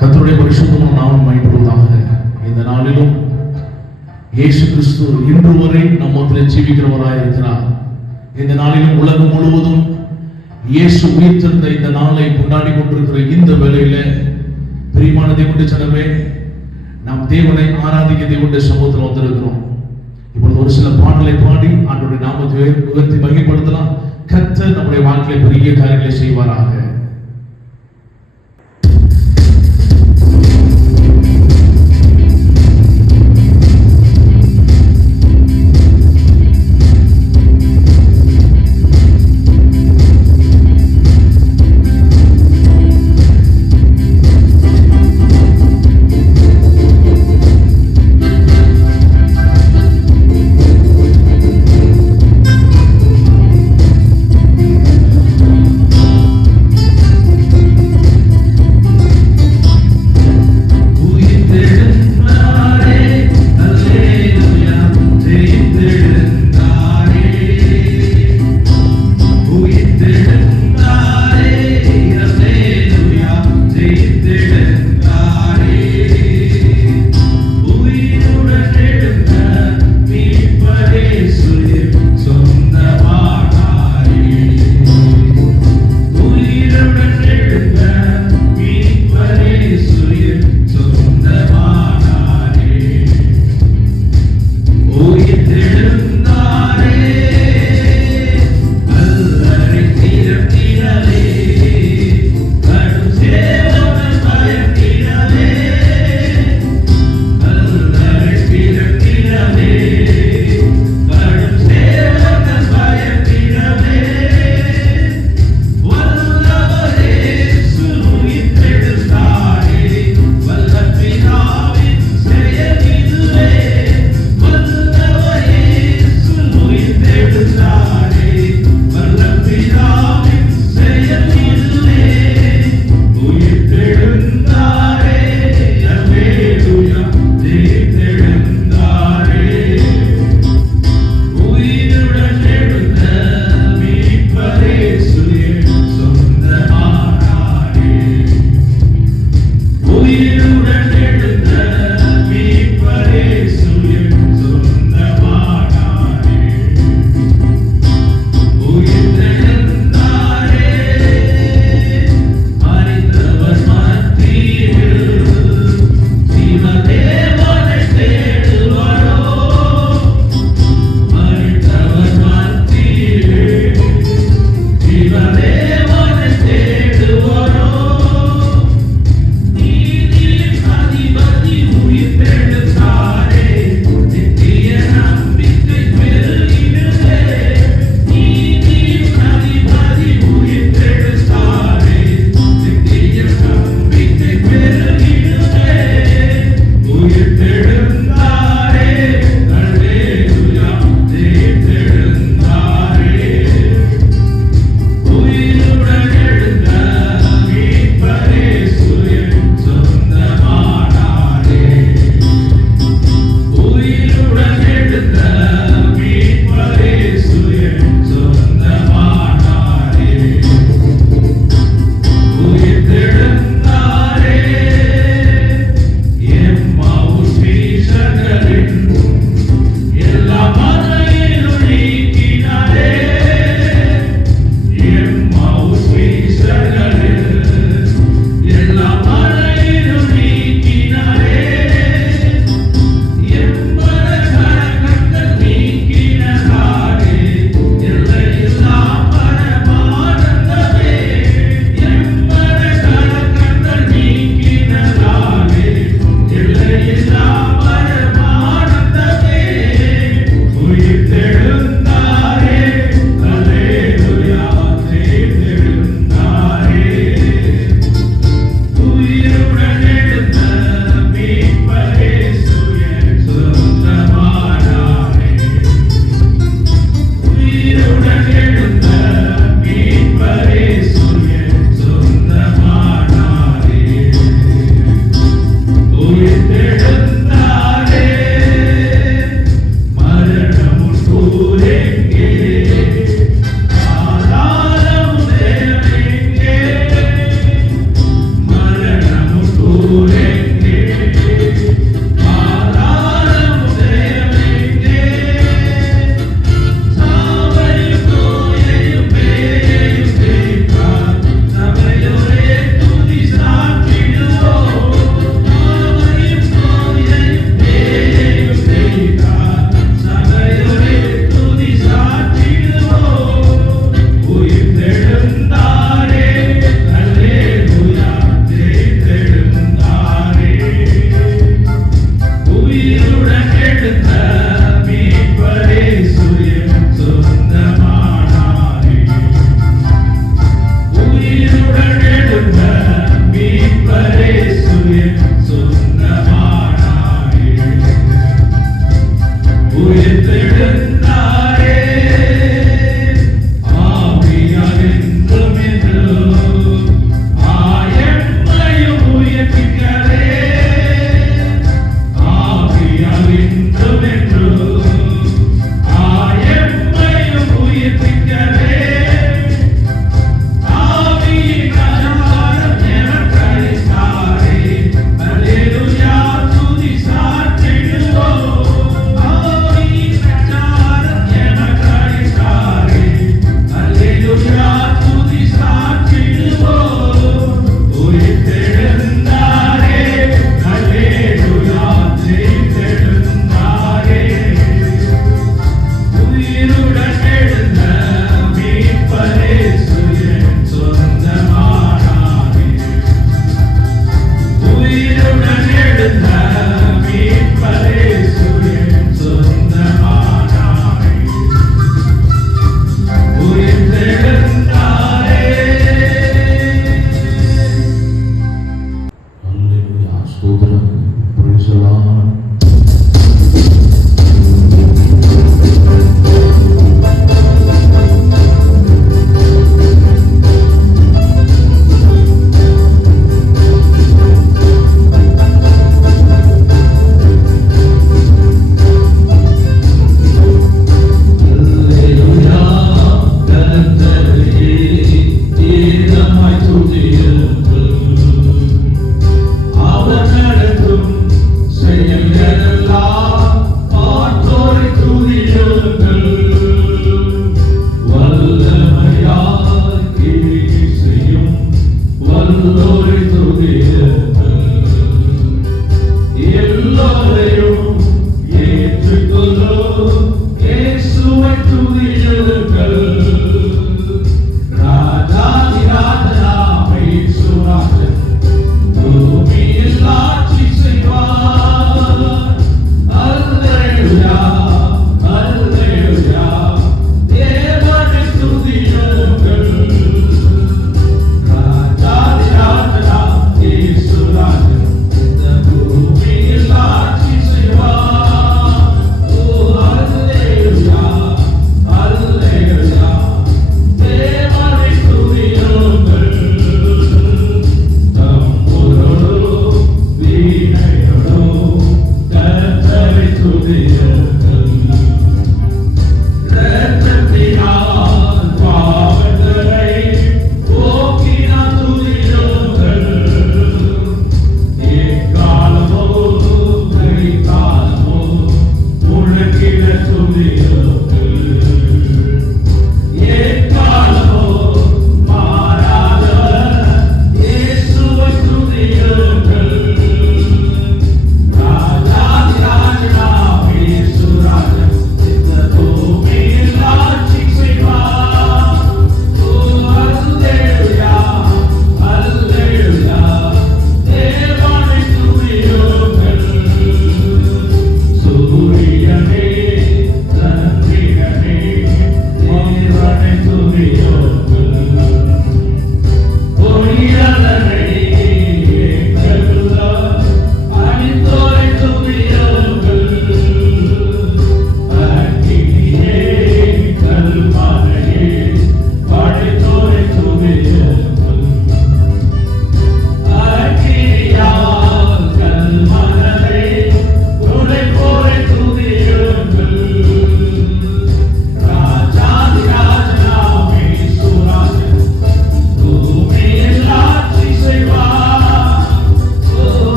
கர்த்தருடைய பரிசுத்தமான நாமம் மகிமைப்படுவதாக. இந்த நாளிலும் இயேசு கிறிஸ்து இன்று வரை நம்மத்திலே ஜீவிக்கிறவராய் இருக்கிறார். இந்த நாளிலும் உலகம் முழுவதும் இயேசு உயிர்த்தெழுந்த இந்த நாளை கொண்டாடி கொண்டிருக்கிற இந்த வேளையில பிரியமான தேவனுடைய ஜனமே, நாம் தேவனை ஆராதிக்க தேவனுடைய சமூகத்தில் வந்திருக்கிறோம். இப்பொழுது ஒரு சில பாடலை பாடி ஆண்டவருடைய நாமத்தை உயர்த்தி மகிமைப்படுத்தலாம். கர்த்தர் நம்முடைய வாழ்க்கையில் பெரிய காரியங்களை செய்வாராக.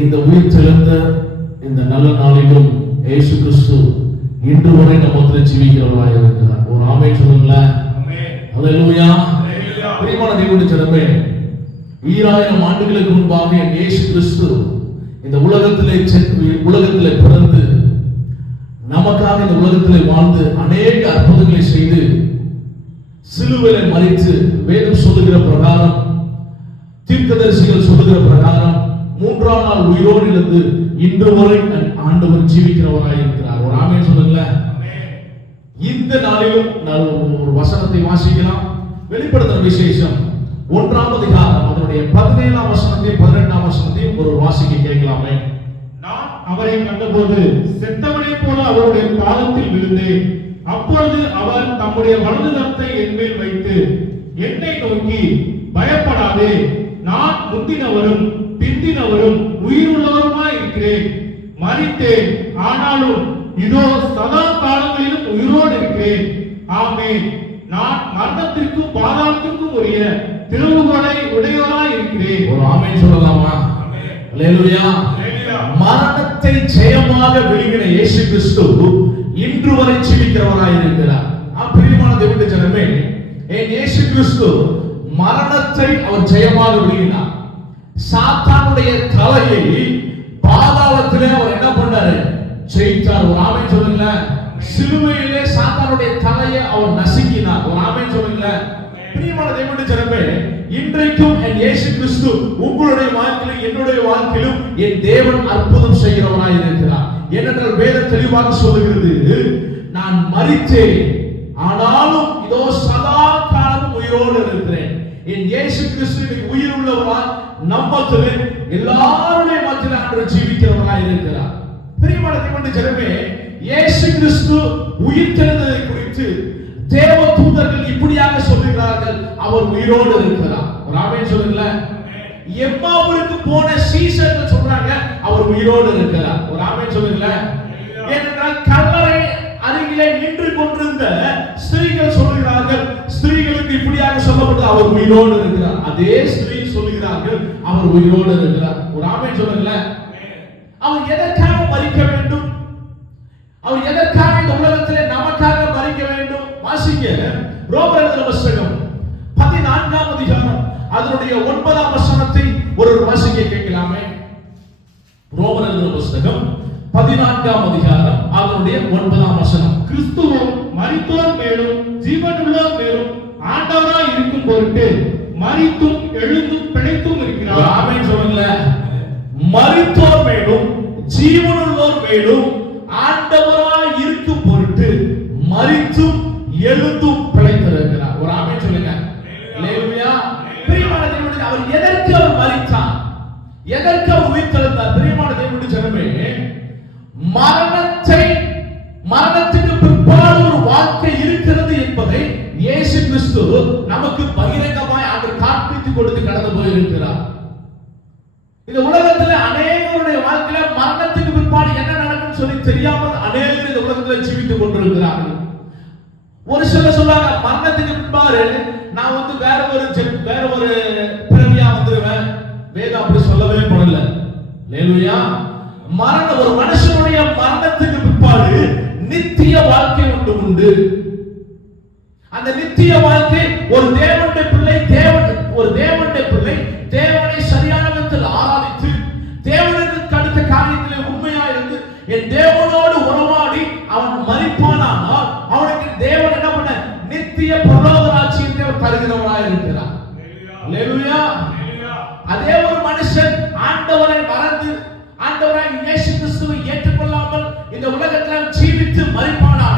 இந்த உயிர் தெழுந்த இந்த நல்ல நாளிலும் இயேசு கிறிஸ்து இன்று வரை நம்மத்திலே ஜீவிக்கிறவராய் இருக்கிறார். ஒரு ஆமென் சொல்லுங்களேன். அல்லேலூயா. பிரியமான தேவனுடைய ஜனமே, 2000 ஆண்டுகளுக்கு முன்பாக இயேசு கிறிஸ்து இந்த உலகத்திலே பிறந்து நமக்காக இந்த உலகத்திலே வாழ்ந்து அநேக அற்புதங்களை செய்து சிலுவையிலே மரித்து வேதம் சொல்லுகிற பிரகாரம், தீர்க்கதரிசிகள் சொல்லுகிற பிரகாரம் 3ஆம் நாள் உயிரோடு இருந்து இன்று வரை ஆண்டவர் ஜீவிக்கிறவராய் இருக்கிறார். ஒரு ஆமென் சொல்லுங்களேன். இந்த நாளிலும் ஒரு வசனத்தை வாசிக்கலாம். வெளிப்படுத்தின விசேஷம் 1ஆம் அதிகாரம் அதனுடைய 17ஆம் வசனத்தையும் 18ஆம் வசனத்தையும் ஒரு வாசிக்க கேட்கலாமே. நான் அவரை கண்டபோது செத்தவனை போல அவருடைய பாதத்தில் விழுந்தேன். அப்பொழுது அவர் தம்முடைய வலது கரத்தை என்மேல் வைத்து என்னை நோக்கி, பயப்படாதே, நான் முந்தினவரும் பிந்தினவரும் உயிருள்ளவருமாய் இருக்கிறேன். மரித்தேன், ஆனாலும் இதோ சதா காலங்களிலும் உயிரோடு இருக்கிறேன். ஆமென். நான் மரணத்திற்கும் பாதாளத்திற்கும் உரிய திறவுகோலை உடையவராய் இருக்கிறேன். ஒரு ஆமென் சொல்லலாமா? அல்லேலூயா. மரணத்தை ஜெயமாக விழுங்கின இயேசு கிறிஸ்து இன்று வரை ஜீவிக்கிறவராய் இருக்கிறார். பிரியமான தேவனுடைய ஜனமே, இயேசு கிறிஸ்து மரணத்தை அவர் ஜெயமாக விழுங்கினார். சாத்தானுடைய தலையை பாதாளத்திலே அவர் என்ன பண்ணாரு? ஜெயித்தார். ஒரு ஆமென் சொல்லுங்களேன். சிலுவையிலே சாத்தானுடைய தலையை அவர் நசுக்கினார். ஒரு ஆமென் சொல்லுங்களேன். பிரியமான தேவனுடைய ஜனமே, இன்றைக்கும் என் இயேசு கிறிஸ்து உங்களுடைய வாழ்க்கையிலும் என்னுடைய வாழ்க்கையிலும் என் தேவன் அற்புதம் செய்கிறவராய் இருக்கிறார். ஏனென்றால் வேதம் தெளிவாக சொல்லுகிறது, நான் மரித்தேன், ஆனாலும் இதோ சதா காலமும் உயிரோடு இருக்கிறேன். என் இயேசு கிறிஸ்து உயிர் உள்ளவராய் நம்மத்திலே எல்லாருடைய மத்தியிலே ஆண்டவர் ஜீவிக்கிறவராய் இருக்கிறார். பிரியமான தேவனுடைய ஜனமே, இயேசு கிறிஸ்து உயிர் தெழுந்ததை குறித்து தேவ தூதர்கள் இப்படியாக சொல்லுகிறார்கள், அவர் உயிரோடு இருக்கிறார். ஒரு ஆமென் சொல்லுங்களேன். எம்மாவுக்கு போன சீஷர்கள் சொல்றாங்க, அவர் உயிரோடு இருக்கிறார். ஒரு ஆமென் சொல்லுங்களேன். ஏனென்றால் கல்லறை அருகிலே நின்று கொண்டிருந்த ஸ்திரீகள் சொல்லுகிறார்கள், ஸ்திரீகளுக்கு இப்படியாக சொல்லப்பட்டது, அவர் உயிரோடு இருக்கிறார். அதே ஸ்திரீ சொல்லுகிறார்கள், அவர் உயிரோடு இருக்கிறார். ஒரு ஆமென் சொல்லுங்களேன். அவர் எதற்காக மரிக்க வேண்டும்? அவர் எதற்காக இந்த உலகத்திலே நமக்காக மரிக்க வேண்டும்? வாசிங்க, ரோமர் எழுதின புத்தகம் 14ஆம் அதிகாரம் அதனுடைய 9ஆம் வசனத்தை ஒரு வாசிக்க கேட்கலாமே. ரோமர் எழுதின புத்தகம் 14ஆம் அதிகாரம் அதனுடைய 9ஆம் வசனம். கிறிஸ்துவும் மரித்தோர் மேலும் ஜீவனுள்ளோர் மேலும் ஆண்டவராய் இருக்கும் பொருட்டு மரித்தும் எழுந்தும் பிழைத்தும் இருக்கிறார். ஆமென் சொல்லுங்க. மரித்தோர் மேலும் ஜீவனுள்ளோர் மேலும் ஆண்டவராய் இருக்கும் பொருட்டு மரித்தும் எழுந்தும் பிழைத்திருக்கிறார். ஒரு ஆமென் சொல்லுங்க. அல்லேலூயா. பிரியமான தேவனுடைய, அவர் எதற்கு அவர் மரித்தார்? எதற்கு அவர் உயிர்த்தெழுந்தார்? பிரியமான தேவனுடைய ஜனமே, மரணத்துக்கு பிற்பாடு ஒரு வாழ்க்கை இருக்கிறது என்பதை இயேசு கிறிஸ்து நமக்கு பகிரங்கமாய் அவர் காண்பித்துக் கொடுத்து கடந்து போயிருக்கிறார். இந்த உலகத்துல அநேகருடைய வாழ்க்கையில மரணத்துக்கு பிற்பாடு என்ன நடக்கும் சொல்லி தெரியாமல் அநேகர் இந்த உலகத்துல ஜீவித்துக் கொண்டிருக்கிறார்கள். ஒரு சிலர் சொல்றாங்க, மரணத்துக்கு பிற்பாடு நான் வேற ஒரு பிறவியா வந்துருவேன். வேதம் அப்படி சொல்லவே படல. அல்லேலூயா. ஒரு மனுஷனுடைய மரணத்துக்கு பிற்பாடு நித்திய வாழ்க்கை உண்டு. அந்த நித்திய வாழ்க்கை ஒரு தேவனுடைய பிள்ளை தேவனை சரியான விதத்தில் ஆராதித்து தேவனுக்கு அடுத்த காரியத்திலே உண்மையா இருந்து என் தேவனோடு உறவாடி அவன் மரிப்பானால் அவனுக்கு தேவன் என்ன பண்ண? நித்திய பரலோக ராஜ்யத்தை தருகிறவராய் இருக்கிறார். அல்லேலூயா. அதே ஒரு மனுஷன் ஆண்டவரை மறந்து ஆண்டவராய் இயேசு கிறிஸ்துவை ஏற்றுக்கொள்ளாமல் இந்த உலகத்தில் ஜீவித்து மரிப்பானால்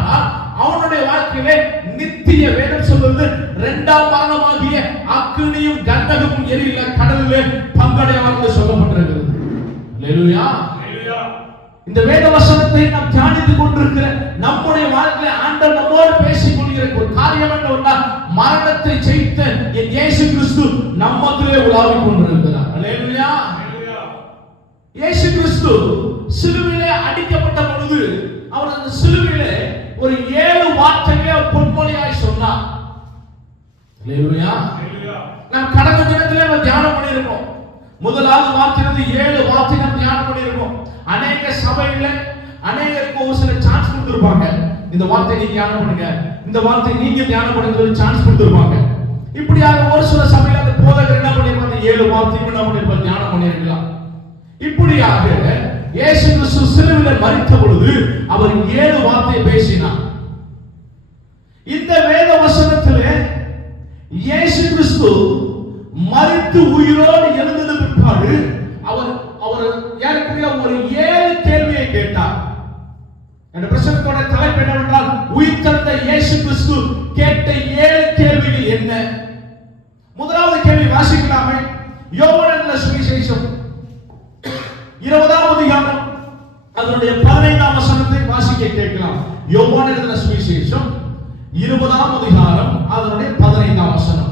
அவனுடைய வாழ்க்கையிலே நித்திய வேதம் சொல்வது 2ஆம் மரணமாகிய அக்கினியும் கந்தகமும் எரிகிற கடலிலே பங்கடைவார் என்று சொல்லப்பட்டிருக்கிறது. அல்லேலூயா. இந்த வேத வசனத்தை நாம் தியானித்துக் கொண்டிருக்கிற நம்முடைய வாழ்க்கையில ஆண்டவர் நம்மோடு பேசிக் கொள்கிற ஒரு காரியம் என்னவென்றால், மரணத்தை ஜெயித்த என் இயேசு கிறிஸ்து நம்மத்திலே உலாவிக் கொண்டிருக்கிறார். அல்லேலூயா. இயேசு கிறிஸ்து சிலுவையிலே அடிக்கப்பட்ட பொழுது அவர் அந்த சிலுவையிலே ஒரு 7 வார்த்தைகளை பொன்மொழியாய் சொன்னார். அல்லேலூயா. நாம் கடந்த தினத்திலே தியானம் பண்ணியிருக்கோம். முதலாவது வார்த்தையிலிருந்து 7 வார்த்தைகள் தியானம் பண்ணியிருக்கோம். அநேக சபையில அநேகருக்கு ஒரு சில சான்ஸ் கொடுத்திருப்பாங்க. இந்த வார்த்தை நீங்க தியானம் பண்ணுங்க, இந்த வார்த்தை நீங்க தியானம் பண்ணுங்க சொல்லி சான்ஸ் கொடுத்திருப்பாங்க. இப்படியாக ஒரு சில சபையில அந்த போதகர் என்ன பண்ணிருப்பாங்க, 7 வார்த்தையும் என்ன பண்ணிருப்பாங்க, தியானம் பண்ணிருக்கலாம். இப்படியாக இயேசு கிறிஸ்து சிலுவையிலே மரித்த பொழுது அவர் 7 வார்த்தையை பேசினார். இந்த வேத வசனத்திலே இயேசு கிறிஸ்து மரித்து உயிரோடு எழுந்தது பிற்பாடு அவர் ஏற்கனவே ஒரு 7 கேள்வியை கேட்டார். இந்த பிரசங்கத்தோட தலைப்பு என்னவென்றால் உயிர்த்தெழுந்த இயேசு கிறிஸ்து கேட்ட 7 கேள்விகள் என்ன? முதலாவது கேள்வி வாசிக்கலாமே. யோவான் எழுதின சுவிசேஷம் 20ஆம் அதிகாரம் அதனுடைய 15ஆம் வசனத்தை வாசிக்க கேட்கலாம். யோவான் எழுதின சுவிசேஷம் 20ஆம் அதிகாரம் அதனுடைய 15ஆம் வசனம்.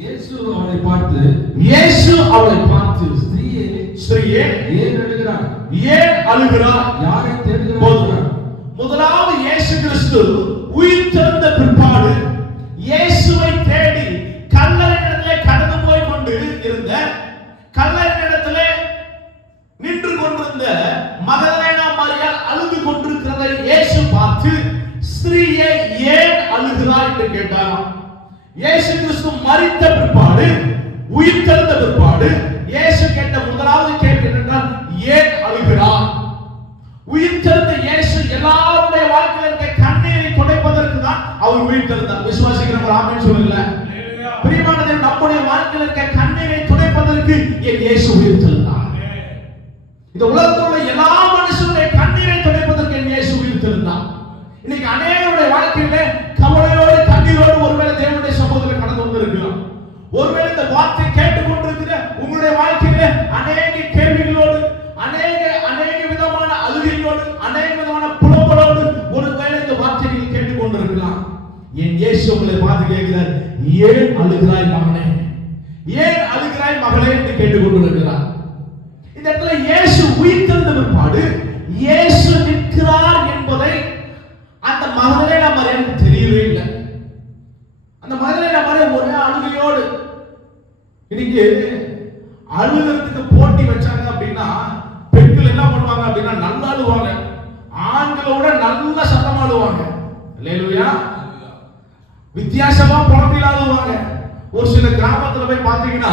இயேசு அவளை பார்த்து ஸ்திரீயே ஏன் அழுகிறாய்? ஏன் அழுகிறாய்? யாரை தேடுகிறாய்? முதலாவது இயேசு கிறிஸ்து உயிர்த்தெழுந்த பிற்பாடு இயேசுவை தேடி கல்லறையிடத்திலே கடந்து போய் கொண்டு இருந்த, கல்லறையிடத்திலே நின்று கொண்டிருந்த மகதலேனா மரியாள் அழுது கொண்டிருக்கிறதை இயேசு பார்த்து ஸ்திரீயே ஏன் அழுகிறாய் என்று கேட்டார். இயேசு கிறிஸ்து மரித்த பிற்பாடு உயிர்த்தெழுந்த பிற்பாடு இயேசு கேட்ட முதலாவது கேள்வி என்னென்றால் ஏன் அழுகிறார்? உயிர்த்தெழுந்த இயேசு எல்லாருடைய வாழ்க்கையில் இருக்க கண்ணீரை துடைப்பதற்கு தான் அவர் உயிர்த்தெழுந்தார். விசுவாசிக்கிறவங்க ஆமென் சொல்லுங்க. பிரியமானவர்களே, நம்முடைய வாழ்க்கையில் இருக்க கண்ணீரை துடைப்பதற்கு என் இயேசு உயிர்த்தெழுந்தார். இந்த உலகத்தில் உள்ள எல்லா மனுஷனுடைய கண்ணீரை துடைப்பதற்கு என் இயேசு உயிர்த்தெழுந்தார். இன்னைக்கு அநேகருடைய வாழ்க்கையில கவலையோடு கண்ணீரோடு ஒருவேளை தேவனுடைய சமூகத்தில் கடந்து வந்திருக்கலாம். ஒருவேளை இந்த வார்த்தை கேட்டுக்கொண்டிருக்கிற உங்களுடைய வாழ்க்கையில அநேக கேள்விகளோடு, அநேக விதமான அழுகைகளோடு, அநேக விதமான புலம்பலோடு ஒருவேளை இந்த வார்த்தை நீங்கள் கேட்டுக்கொண்டிருக்கலாம். என் இயேசு உங்களை பார்த்து கேட்கிறார், ஏன் அழுகிறாய் மகனே, ஏன் அழுகிறாய் மகளே என்று கேட்டுக்கொண்டிருக்கிறார். இந்த இடத்துல இயேசு உயிர்த்தெழுந்த பிற்பாடு இயேசு நிற்கிறார் என்பதை அந்த மகதலேனா மரியாளுக்கு தெரியவே இல்லை. அந்த மகதலேனா மரியாள் ஒரே அழுகையோடு, இன்னைக்கு அழுகிறதுக்கு போட்டி வச்சாங்க அப்படின்னா பெண்கள் என்ன பண்ணுவாங்க அப்படின்னா நல்லா அழுவாங்க, ஆண்களோட நல்ல சத்தமா அழுவாங்க. அல்லேலூயா. வித்தியாசமா புலம்பில அழுவாங்க. ஒரு சில கிராமத்துல போய் பாத்தீங்கன்னா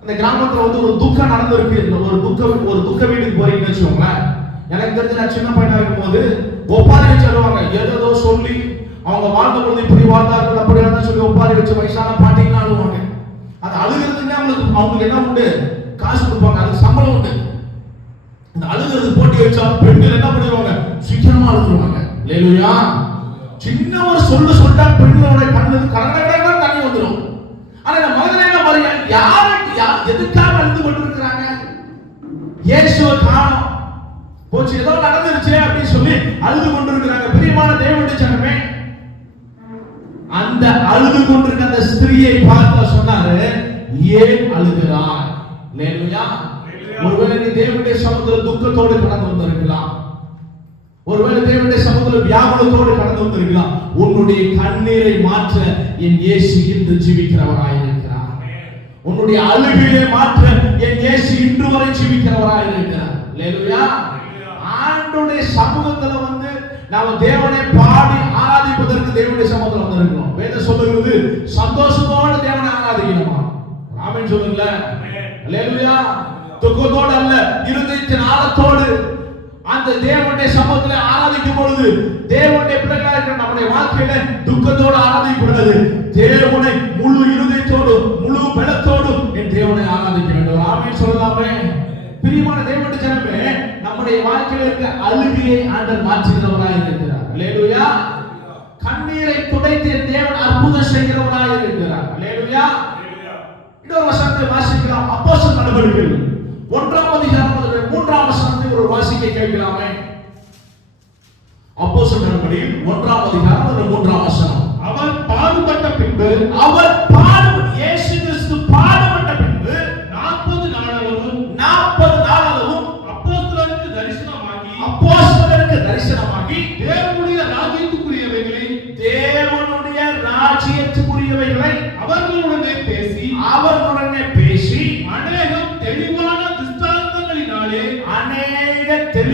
அந்த கிராமத்துல வந்து ஒரு துக்கம் நடந்திருக்கு. ஒரு துக்க வீட்டுக்கு போறீங்கன்னு வச்சுக்கோங்களேன். எனக்கு தெரிஞ்சு நான் சின்ன பையனா இருக்கும்போது ஒப்பாரி வச்சு அழுவாங்க. ஏதோ சொல்லி அவங்க வாழ்ந்த பொழுது இப்படி வாழ்ந்தார்கள் அப்படி தான் சொல்லி ஒப்பாரி வச்சு வயசான பாட்டிங்கன்னா அழுவாங்க. அது அழுகிறதுக்கு அவங்களுக்கு என்ன உண்டு, காசு கொடுப்பாங்க, அதுக்கு சம்பளம் உண்டு. இந்த அழுகிறது போட்டி வச்சா பெண்கள் என்ன பண்ணிடுவாங்க, சீக்கிரமா அழுதுருவாங்க. அல்லேலூயா. சின்ன ஒரு சொல்லிட்டா பெண்களோட கண்ணு கடற்கரை தண்ணி வந்துடும். ஆனா இந்த மகதலேனா மரியாள் எதுக்காக அழுது கொண்டிருக்கிறாங்க? இயேசுவை காணோம், போச்சு ஏதோ நடந்துருச்சு அப்படின்னு சொல்லி அழுது கொண்டிருக்கிறாங்க. பிரியமான தேவனுடைய ஜனமே, அந்த அழுது கொண்டிருக்க அந்த ஸ்திரீயை பார்த்து சொன்னாரு, ஏன் அழுகிறாய்? அல்லேலூயா. ஒருவேளை நீ தேவனுடைய சமூகத்தில் துக்கத்தோடு கடந்து வந்திருக்கலாம், ஒருவேளை தேவனுடைய சமூகத்தில் வியாகுலத்தோடு கடந்து வந்திருக்கலாம். உன்னுடைய கண்ணீரை மாற்ற என் இயேசு இன்று ஜீவிக்கிறவராய் இருக்கிறார். உன்னுடைய அழுகையை மாற்ற என் இயேசு இன்று வரை ஜீவிக்கிறவராய் இருக்கிறார். அல்லேலூயா. ஆண்டவருடைய சமூகத்துல வந்து நாம தேவனை பாடி ஆராதிப்பதற்கு தேவனுடைய சமூகத்துல வந்திருக்கிறோம். வேதம் சொல்லுகிறது சந்தோஷத்தோடு தேவனை ஆராதிக்கணுமா? ஆமென் சொல்லுங்க. அல்லேலூயா. துக்கத்தோடு அல்ல, இருதயத்தின் ஆழத்தோடு அந்த தேவனுடைய சமூகத்துல ஆராதிக்கும் பொழுது தேவனுடைய பிள்ளைகளாக இருக்கிற நம்முடைய வாழ்க்கையில துக்கத்தோடு ஆராதிக்கக்கூடாது. தேவனை முழு இருதயத்தோடு முழு பலத்தோடு என் தேவனை ஆராதிக்க வேண்டும். ஆமென் சொல்லலாமே. பிரியமான தேவனுடைய ஜனமே, நம்முடைய வாழ்க்கையில் இருக்க அழுகையை ஆண்டவர் மாற்றுகிறவராய் இருக்கிறார். அல்லேலூயா. கண்ணீரை துடைத்து தேவன் அற்புதம் செய்கிறவராய் இருக்கிறார். அல்லேலூயா. இன்னொரு வசனத்தை வாசிக்கலாம். அப்போஸ்தலர் நடவடிக்கைகள் 1ஆம் அதிகாரம் 3ஆம் வசனத்தை ஒரு வாசிக்க கேட்கலாமே. அப்போஸ்தலர் நடவடிக்கைகள் 1ஆம் அதிகாரம் 3ஆம் வசனம். அவர் பாடுபட்ட பின்பு, இயேசு கிறிஸ்து பாடுபட்ட பின்பு 40 நாளளவும் அப்போஸ்தலருக்கு தரிசனமாகி தேவனுடைய ராஜ்யத்துக்குரியவைகளை அவர்களுடனே பேசி அநேக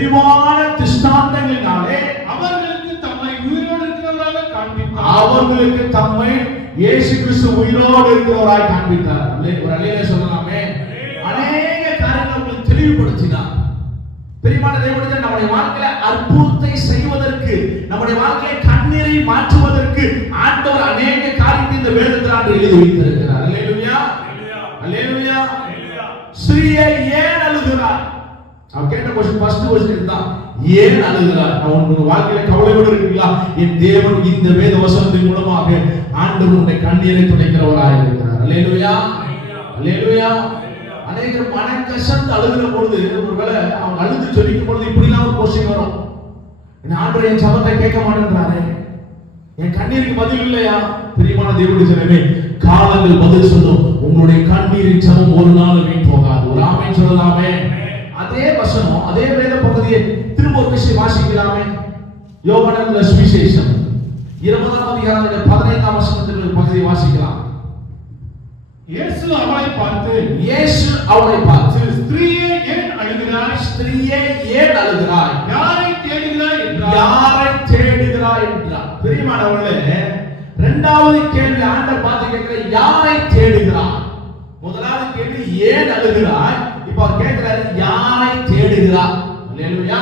தெளிவான திஷ்டாந்தங்களினாலே அவர்களுக்கு தம்மை உயிரோடு இருக்கிறவராக காண்பித்தார். அவர்களுக்கு தம்மை இயேசு கிறிஸ்து உயிரோடு இருக்கிறவராய் காண்பித்தார். ஒரு அல்லேலூயா சொல்லலாமே. அநேக காரியங்களை உங்களுக்கு தெளிவுபடுத்தினார். பிரியமான தேவனுடைய நம்முடைய வாழ்க்கையில அற்புதத்தை செய்வதற்கு, நம்முடைய வாழ்க்கையை கண்ணீரை மாற்றுவதற்கு ஆண்டவர் அநேக காரியத்தை இந்த வேதத்தில் ஆண்டு எழுதி வைத்திருக்கிறார். அல்லேலூயா, அல்லேலூயா. ஸ்திரீயே ஏன் அழுகிறார்? அவன் கேட்ட क्वेश्चन ஃபர்ஸ்ட் क्वेश्चन இதுதான். ஏன் அழுகிறார்? உங்க வாழ்க்கையில கவலையோடு இருக்கீங்களா? என் தேவன் இந்த வேத வசனத்தின் மூலமாக ஆண்டவர் உன்னை கண்ணீரை துடைக்கிறவராக இருக்கிறார். அல்லேலூயா, அல்லேலூயா. அநேகர் மன கசந்து அழுகிற பொழுது ஒருவேளை அவங்க அழுது சொல்லிக்கும் பொழுது இப்படிலாம் ஒரு கொஸ்டின் வரும். என் ஆண்டவர் என் சபத்தை கேட்க மாட்டேன்றாரே, என் கண்ணீருக்கு பதில் இல்லையா? பிரியமான தேவனுடைய ஜனமே, காலங்கள் பதில் சொல்லும். உங்களுடைய கண்ணீரின் ஜெபம் ஒரு நாள் வீண் போகாது. ஒரு ஆமென் சொல்லலாமே. அதே வசனம், அதே வேத பகுதியை திரும்ப ஒரு விஷயம் வாசிக்கலாமே. யோவான் சுவிசேஷம் 20ஆம் அதிகாரத்தினுடைய 15ஆம் வசனத்தின் பகுதியை வாசிக்கலாம். இயேசு அவளை பார்த்து ஸ்திரீயே ஏன் அழுகிறாய்? ஸ்திரீயே ஏன் அழுகிறாய்? யாரை தேடுகிறாய் என்றார். யாரை தேடுகிறாய் என்றார். பிரியமானவர்களே, இரண்டாவது கேள்வி ஆண்டவர் பார்த்து கேட்கிற, யாரை தேடுகிறாய்? முதலாவது கேள்வி ஏன் அழுகிறாய்? இப்ப அவர் கேட்கிறாரு, யாரை தேடுகிறாய்? அல்லேலூயா.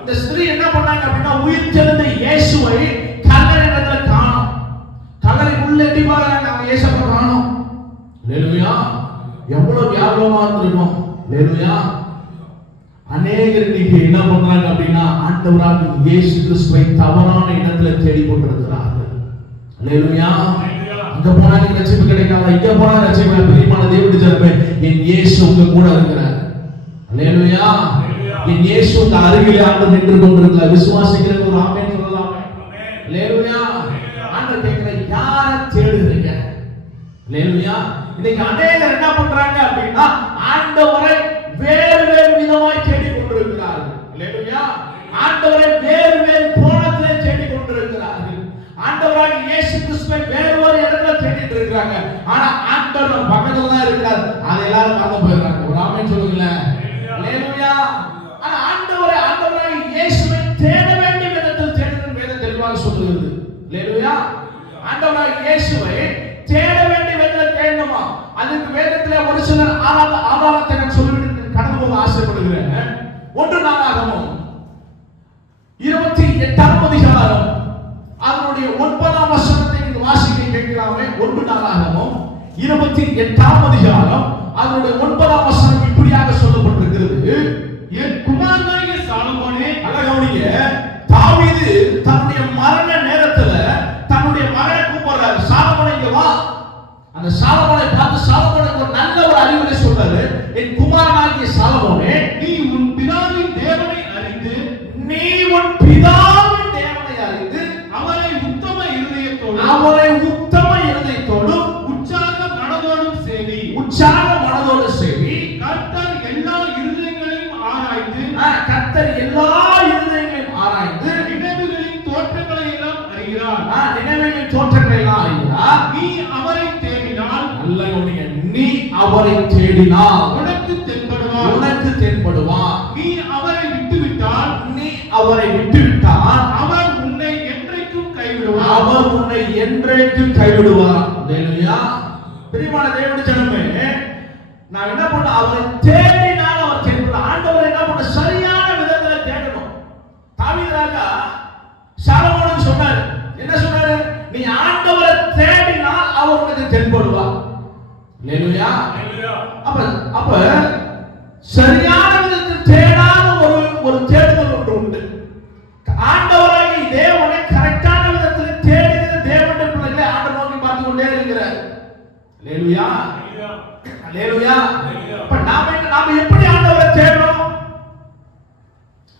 இந்த ஸ்திரீ என்ன பண்ணாங்க அப்படின்னா, உயிர் தெழுந்த இயேசுவை கல்லறையில காணோம். கல்லறைக்குள்ள எட்டி பார்க்கறாங்க, அவங்க இயேசுவை காணோம். அல்லேலூயா. எவ்வளவு வியாபகமா இருந்திருக்கும். அல்லேலூயா. அநேகர் இன்னைக்கு என்ன பண்றாங்க அப்படின்னா, ஆண்டவராகிய இயேசு கிறிஸ்துவை தவறான இடத்துல தேடிக் கொண்டிருக்கிறார்கள். அல்லேலூயா. அங்க போனா ரட்சிப்பு கிடைக்காதா, இங்க போனா ரட்சிப்பு. பிரியமான தேவனுடைய ஜனமே, என் இயேசு உங்க கூட இருக்கிறார். அல்லேலூயா. என் இயேசு உங்க அருகிலே ஆண்டு நின்று கொண்டிருக்கிறார். விசுவாசிக்கிற ஒரு ஆமென் சொல்லலாமே. அல்லேலூயா. ஆண்டவர் கேட்கிற, யாரை தேடுறீங்க? அல்லேலூயா. இன்னைக்கு அநேகர் என்ன பண்றாங்க அப்படின்னா, ஆண்டவரை வேறு வேறு விதமாய் தேடிக் கொண்டிருக்கிறார்கள். அல்லேலூயா. ஆண்டவரை வேறு வேறு கோணத்திலே தேடிக் கொண்டிருக்கிறார்கள். ஆண்டவராகிய இயேசு கிறிஸ்துவை வேறு ஒரு இடத்துல தேடிட்டு இருக்காங்க. ஆனா ஆண்டவர் பக்கத்துல தான் இருக்கிறார். அதை எல்லாரும் மறந்து போயிடுறாங்க. ஒரு ஆமென் சொல்லுங்களேன். அல்லேலூயா. ஆனா ஆண்டவராகிய இயேசுவை தேட வேண்டிய விதத்தில் தேடுகிற வேதம் தெளிவாக சொல்லுகிறது. அல்லேலூயா. ஆண்டவராகிய இயேசுவை தேட வேண்டிய விதத்தில் தேடணுமா? அதுக்கு வேதத்துல ஒரு சில ஆதாரத்தை நான் சொல்லிவிட்டு கடந்து போக ஆசைப்படுகிறேன். 1 நாளாகமம் 28ஆம் அதிகாரம் அதனுடைய 9ஆம் வசனத்தை நீங்க வாசிக்க கேட்கலாமே. 1 நாளாகமம் 28ஆம் அதிகாரம் அதனுடைய 9ஆம் வசனம் இப்படியாக சொல்லப்பட்டிருக்கிறது. என் குமாரனாகிய சாலமோனே, அழகவனிங்க, தாவீது தன்னுடைய மரண நேரத்துல தன்னுடைய மகனை கூப்பிடுறாரு, சாலமோனே இங்க வா. அந்த சாலமோனை பார்த்து சாலமோனுக்கு ஒரு நல்ல ஒரு அறிவுரை சொல்றாரு. என் குமாரனாகிய சாலமோனே, நீ உன் பிதாவின் தேவனை அறிந்து அவரை உத்தம இருதயத்தோடும் உற்சாக மனதோடும் சேவி. கர்த்தர் எல்லா இருதயங்களையும் ஆராய்ந்து நினைவுகளின் தோற்றங்களை எல்லாம் அறிகிறார். நீ அவரை தேடினால், நல்ல கவனிங்க, நீ அவரை தேடினால் உனக்கு தென்படுவார். நீ அவரை விட்டுவிட்டால், அவர் உன்னை என்றைக்கும் கைவிடுவார். அல்லேலூயா. பிரியமான தேவனுடைய ஜனமே, நான் என்ன பண்ண, அவரை தேடினால் அவர் தென்படுவார். ஆண்டவரை என்ன பண்ண, சரியான விதத்துல தேடணும். தாவீது ராஜா சாலமோனுக்கு சொன்னார், என்ன சொன்னாரு? நீ ஆண்டவரை தேடினால் அவர் உனக்கு தென்படுவார். அல்லேலூயா. அப்ப சரியான விதத்தில் தேடாத ஒரு தேடுதல் ஒன்று உண்டு. ஆண்டவராகிய தேவனை கரெக்டான விதத்தில் தேடுகிற தேவனுடைய பிள்ளைகளை ஆண்டவர் நோக்கி பார்த்து கொண்டே இருக்கிறார். அல்லேலூயா, அல்லேலூயா. அப்ப நாம எப்படி ஆண்டவரை தேடணும்?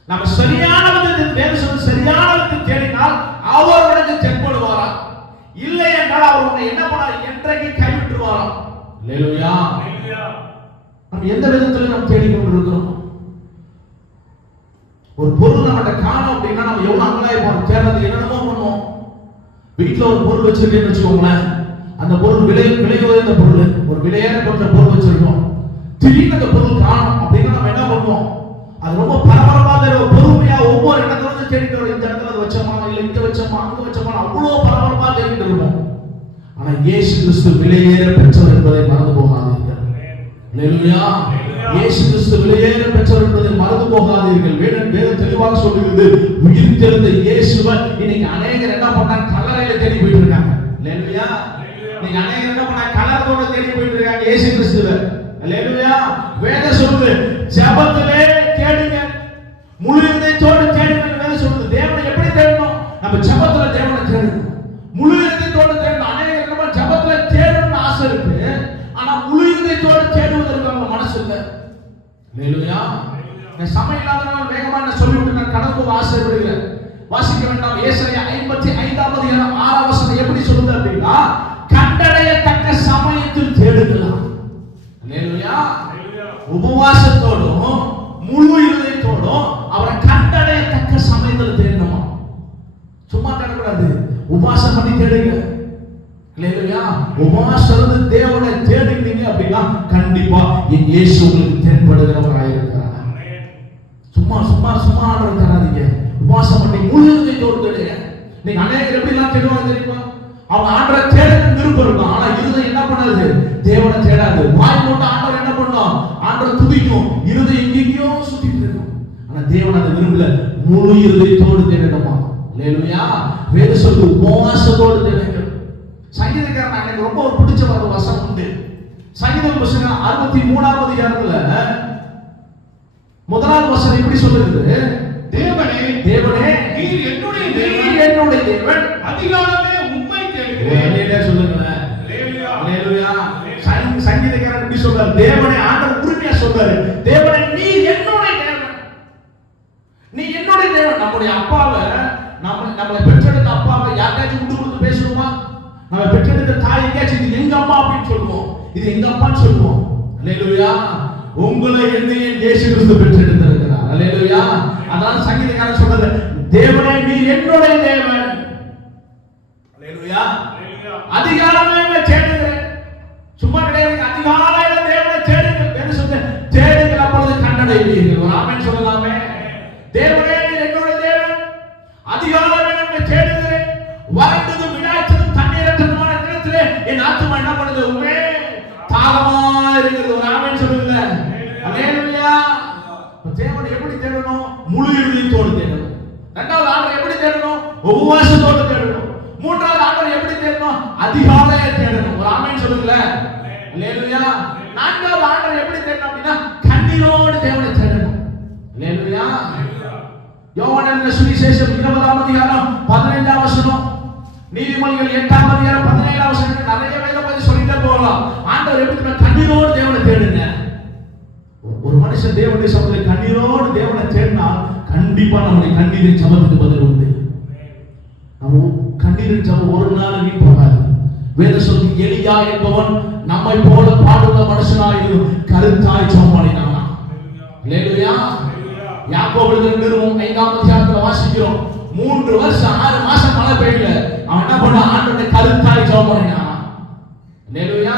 நம்ம சரியான விதத்தில் தேவனை சரியான விதத்தில் தேடினால் அவர் உனக்கு தென்படுவாரா? இல்லை என்றால் அவர் உன்னை என்ன பண்ணார்? என்றைக்கு கைவிட்டுருவாராம். அல்லேலூயா. நம்ம எந்த விதத்துல நம்ம தேடிக்கொண்டிருக்கிறோம்? ஒரு பொருள் நம்மகிட்ட காணோம் அப்படின்னா நம்ம எவ்வளவு அங்கலாயிருப்போம், தேடுறது என்னென்னமோ பண்ணுவோம். வீட்டுல ஒரு பொருள் வச்சிருக்கேன்னு வச்சுக்கோங்களேன், அந்த பொருள் விலை உயர்ந்த பொருள், ஒரு விலையேறப்பட்ட பொருள் வச்சிருக்கோம். திடீர்னு அந்த பொருள் காணோம் அப்படின்னா நம்ம என்ன பண்ணுவோம்? அது ரொம்ப பரபரப்பாக தேடிட்டு வரோம். இந்த இடத்துல அதை வச்சோமா, இல்ல இங்க வச்சோமா, அங்க வச்சோமா, அவ்வளவு பரபரப்பா தேடிட்டு இருக்கோம். ஆனா இயேசு கிறிஸ்து விலையேற பெற்றவர் என்பதை மறந்து போகாதீர்கள். அல்லேலூயா. இயேசு கிறிஸ்து விலையேற பெற்றவர் என்பதை மறந்து போகாதீர்கள். வேதம் தெளிவாக சொல்லுகிறது, உயிர்த்தெழுந்த இயேசுவை இன்னைக்கு அநேகர் என்ன பண்ணாங்க, கல்லறையில தேடி போயிட்டு இருக்காங்க. அல்லேலூயா. இன்னைக்கு அநேகர் என்ன பண்ணாங்க, கல்லறையோட தேடி போயிட்டு இருக்காங்க இயேசு கிறிஸ்துவை. அல்லேலூயா. வேதம் சொல்லுது, ஜெபத்திலே தேடுங்க, முழு இதயத்தோடு தேடுங்க. வேதம் சொல்லுது. தேவனை எப்படி தேடணும்? நம்ம ஜெபத்துல தேவனை தேடணும், முழு இதயத்தோடு தேடணும். அநேகர் நம்ம ஜெபத்துல தேடணும்னு ஆசை இருக்கு, ஆனா முழு இதயத்தோடு தேடுவதற்கு அவங்க மனசு இல்லை. அல்லேலூயா. நான் சமயம் இல்லாதனால வேகமா நான் சொல்லிவிட்டு நான் கடந்து போக ஆசைப்படுகிறேன். வாசிக்க வேண்டாம். ஏசாயா 55ஆம் அதிகாரம் 6ஆம் வசனம் எப்படி சொல்லுது அப்படின்னா, கண்டடையத்தக்க சமயத்தில் தேடுங்களாம். அல்லேலூயா. உபவாசத்தோடும் முழு இதயத்தோடும் அவரை கண்டடையத்தக்க சமயத்தில் தேடணுமா. சும்மா தேடக்கூடாது, உபவாசம் பண்ணி தேடுங்க. அல்லேலூயா. உபவாசம் இருந்து தேவனை தேடுனீங்க அப்படின்னா கண்டிப்பா என் இயேசு உங்களுக்கு தென்படுகிறவராக இருக்கிறார். சும்மா சும்மா சும்மா ஆர்டர் தராதீங்க, உபவாசம் பண்ணி முழு இதயத்தோடு தேடுங்க. நீங்க அநேகர் எப்படி எல்லாம் தேடுவாங்க தெரியுமா? அவங்க ஆண்டவரை தேடணும் விருப்பம் இருக்கும், ஆனா இருதயம் என்ன பண்ணாது, தேவனை தேடாது. வாய் போட்டு ஆண்டவர் என்ன பண்ணும், ஆண்டவரை துதிக்கும், இருதயம் எங்கேயோ சுத்திட்டு இருக்கும். ஆனா தேவன் அதை விரும்பல, முழு இருதயத்தோடு தேடணுமா. அல்லேலூயா. வேத சொல்லு, உபவாசத்தோடு தேடுங்க. சங்கீதக்காரன் எனக்கு ரொம்ப பிடிச்ச ஒரு வசனம் உண்டு. சங்கீதம் புத்தகம் 63ஆம் அதிகாரத்துல 1ஆம் வசனம் இப்படி சொல்லுகிறது, தேவனே தேவனே நீர் என்னுடைய தேவன், நீர் என்னுடைய தேவன், அதிகாலமே உம்மை தேடுகிறேன். அல்லேலூயா சொல்லுங்க. அல்லேலூயா. அல்லேலூயா. சங்கீதக்காரன் இப்படி சொல்றாரு, தேவனே, ஆண்டவர் உரிமையா சொல்றாரு, தேவனே நீர் என்னுடைய தேவன், நீ என்னுடைய தேவன். நம்முடைய அப்பாவை, நம்மளை பெற்றெடுத்த அப்பாவை யாருக்காச்சும் விட்டு கொடுத்து பேசுவோமா? நம்ம பெற்றெடுத்த தாய் எங்கேயாச்சும் இது எங்க அம்மா அப்படின்னு சொல்லுவோம், இது எங்க அப்பான்னு சொல்லுவோம். அல்லேலூயா. உங்களை என்னையும் இயேசு கிறிஸ்து பெற்றெடுத்திருக்கிறார். அல்லேலூயா. அதான் சங்கீதக்காரன் சொல்றது, தேவனே நீர் என்னுடைய தேவன். அல்லேலூயா. அதிகாலமே தேடுகிறேன். சும்மா கிடையாது, அதிகாலையில தேவனை தேடுங்கள். என்ன சொல்ற, தேடுங்கள் அப்பொழுது கண்டடைவீர்கள். ஒரு ஆமென் சொல்லலாமே. தேவனே நீர் என்னுடைய தேவன், அதிகாலையில நம்மை தேடுகிறேன். வறண்டது விடாய்ச்சது தண்ணீரற்றமான நிலத்திலே என் ஆத்துமா என்ன பண்ணுது, உண்மை தாகமா இருக்கிறது. ஒரு ஆமென் சொல்லுங்க. அல்லேலூயா. தேவனை எப்படி தேடணும்? முழு இதயத்தோடு தேடணும். இரண்டாவது ஆண்டவரை எப்படி தேடணும்? உபவாசத்தோடு தேடணும். மூன்றாவது ஆண்டவரை எப்படி தேடணும்? அதிகாலையில தேடணும். ஒரு ஆமென் சொல்லுங்க. அல்லேலூயா. நான்காவது ஆண்டவரை எப்படி தேடணும் அப்படின்னா, கண்ணீரோடு தேவனை தேடணும். அல்லேலூயா. யோவான் எழுதின சுவிசேஷம் 20ஆம் அதிகாரம் 15ஆம் வசனம், நீதிமொழிகள் 8ஆம் அதிகாரம் 17ஆம் வசனம், நிறைய வேத பத்தி சொல்லிட்டே போகலாம். ஆண்டவர் எப்படி கண்ணீரோடு தேவனை தேடுங்க. ஒரு மனுஷன் தேவனுடைய சமூகத்தில் கண்ணீரோடு தேவனை தேடினா கண்டிப்பா நம்முடைய கண்ணீரின் ஜெபத்துக்கு பதில் உண்டு. நம்ம கண்ணீரின் ஜெபம் ஒரு நாள் வீண் போகாது. வேதம் சொல்லுது, எலியா என்பவன் நம்மை போல பாடுள்ள மனுஷனாயிரும் கருத்தாய் ஜெபம் பண்ணினான். அல்லேலூயா. யாக்கோபு எழுதின நிருபம் 5ஆம் அதிகாரத்துல வாசிக்கிறோம், 3 வருஷம் 6 மாசம் மழை பெய்யல, அவன் என்ன பண்ண, ஆண்டவரை கருத்தாய் ஜெபம் பண்ணினான். அல்லேலூயா.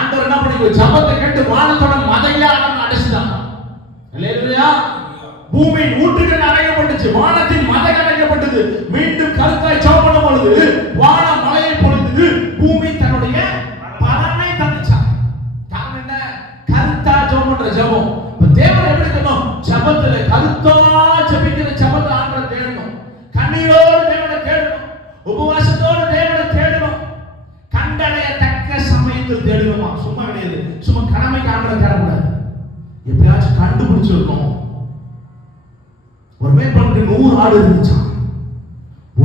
ஆண்டவர் என்ன பண்ணி ஜெபத்தை கேட்டு வானத்தோட மதையா அடைச்சிட்டான். அல்லேலூயா. பூமியின் ஊற்றுகள் அடைக்கப்பட்டுச்சு, வானத்தின் மதை அடைக்கப்பட்டது. மீண்டும் கருத்தாய் ஜெபம் பண்ணும் பொழுது வானம் மழையை பொழிந்தது, பூமி தன்னுடைய பலனை தந்துச்சான். காரணம் என்ன? கருத்தா ஜெபம் பண்ற ஜெபம். தேவனை எப்படி தேடணும்? ஜெபத்துல கருத்தா ஜெபிக்கிற ஜெபத்தை ஆண்டவரை தேடணும். கண்ணீரோடு தேவனை தேடணும், உபவாசத்தோடு தேவனை தேடணும், கண்டடையத்தக்க சமயத்தில் தேடணுமா. சும்மா கிடையாது, சும்மா கடமைக்கு ஆண்டவரை தேடக்கூடாது, எப்படியாச்சும் கண்டுபிடிச்சிருக்கணும். ஒரு மேய்ப்பனுக்கு 100 ஆடு இருந்துச்சான்,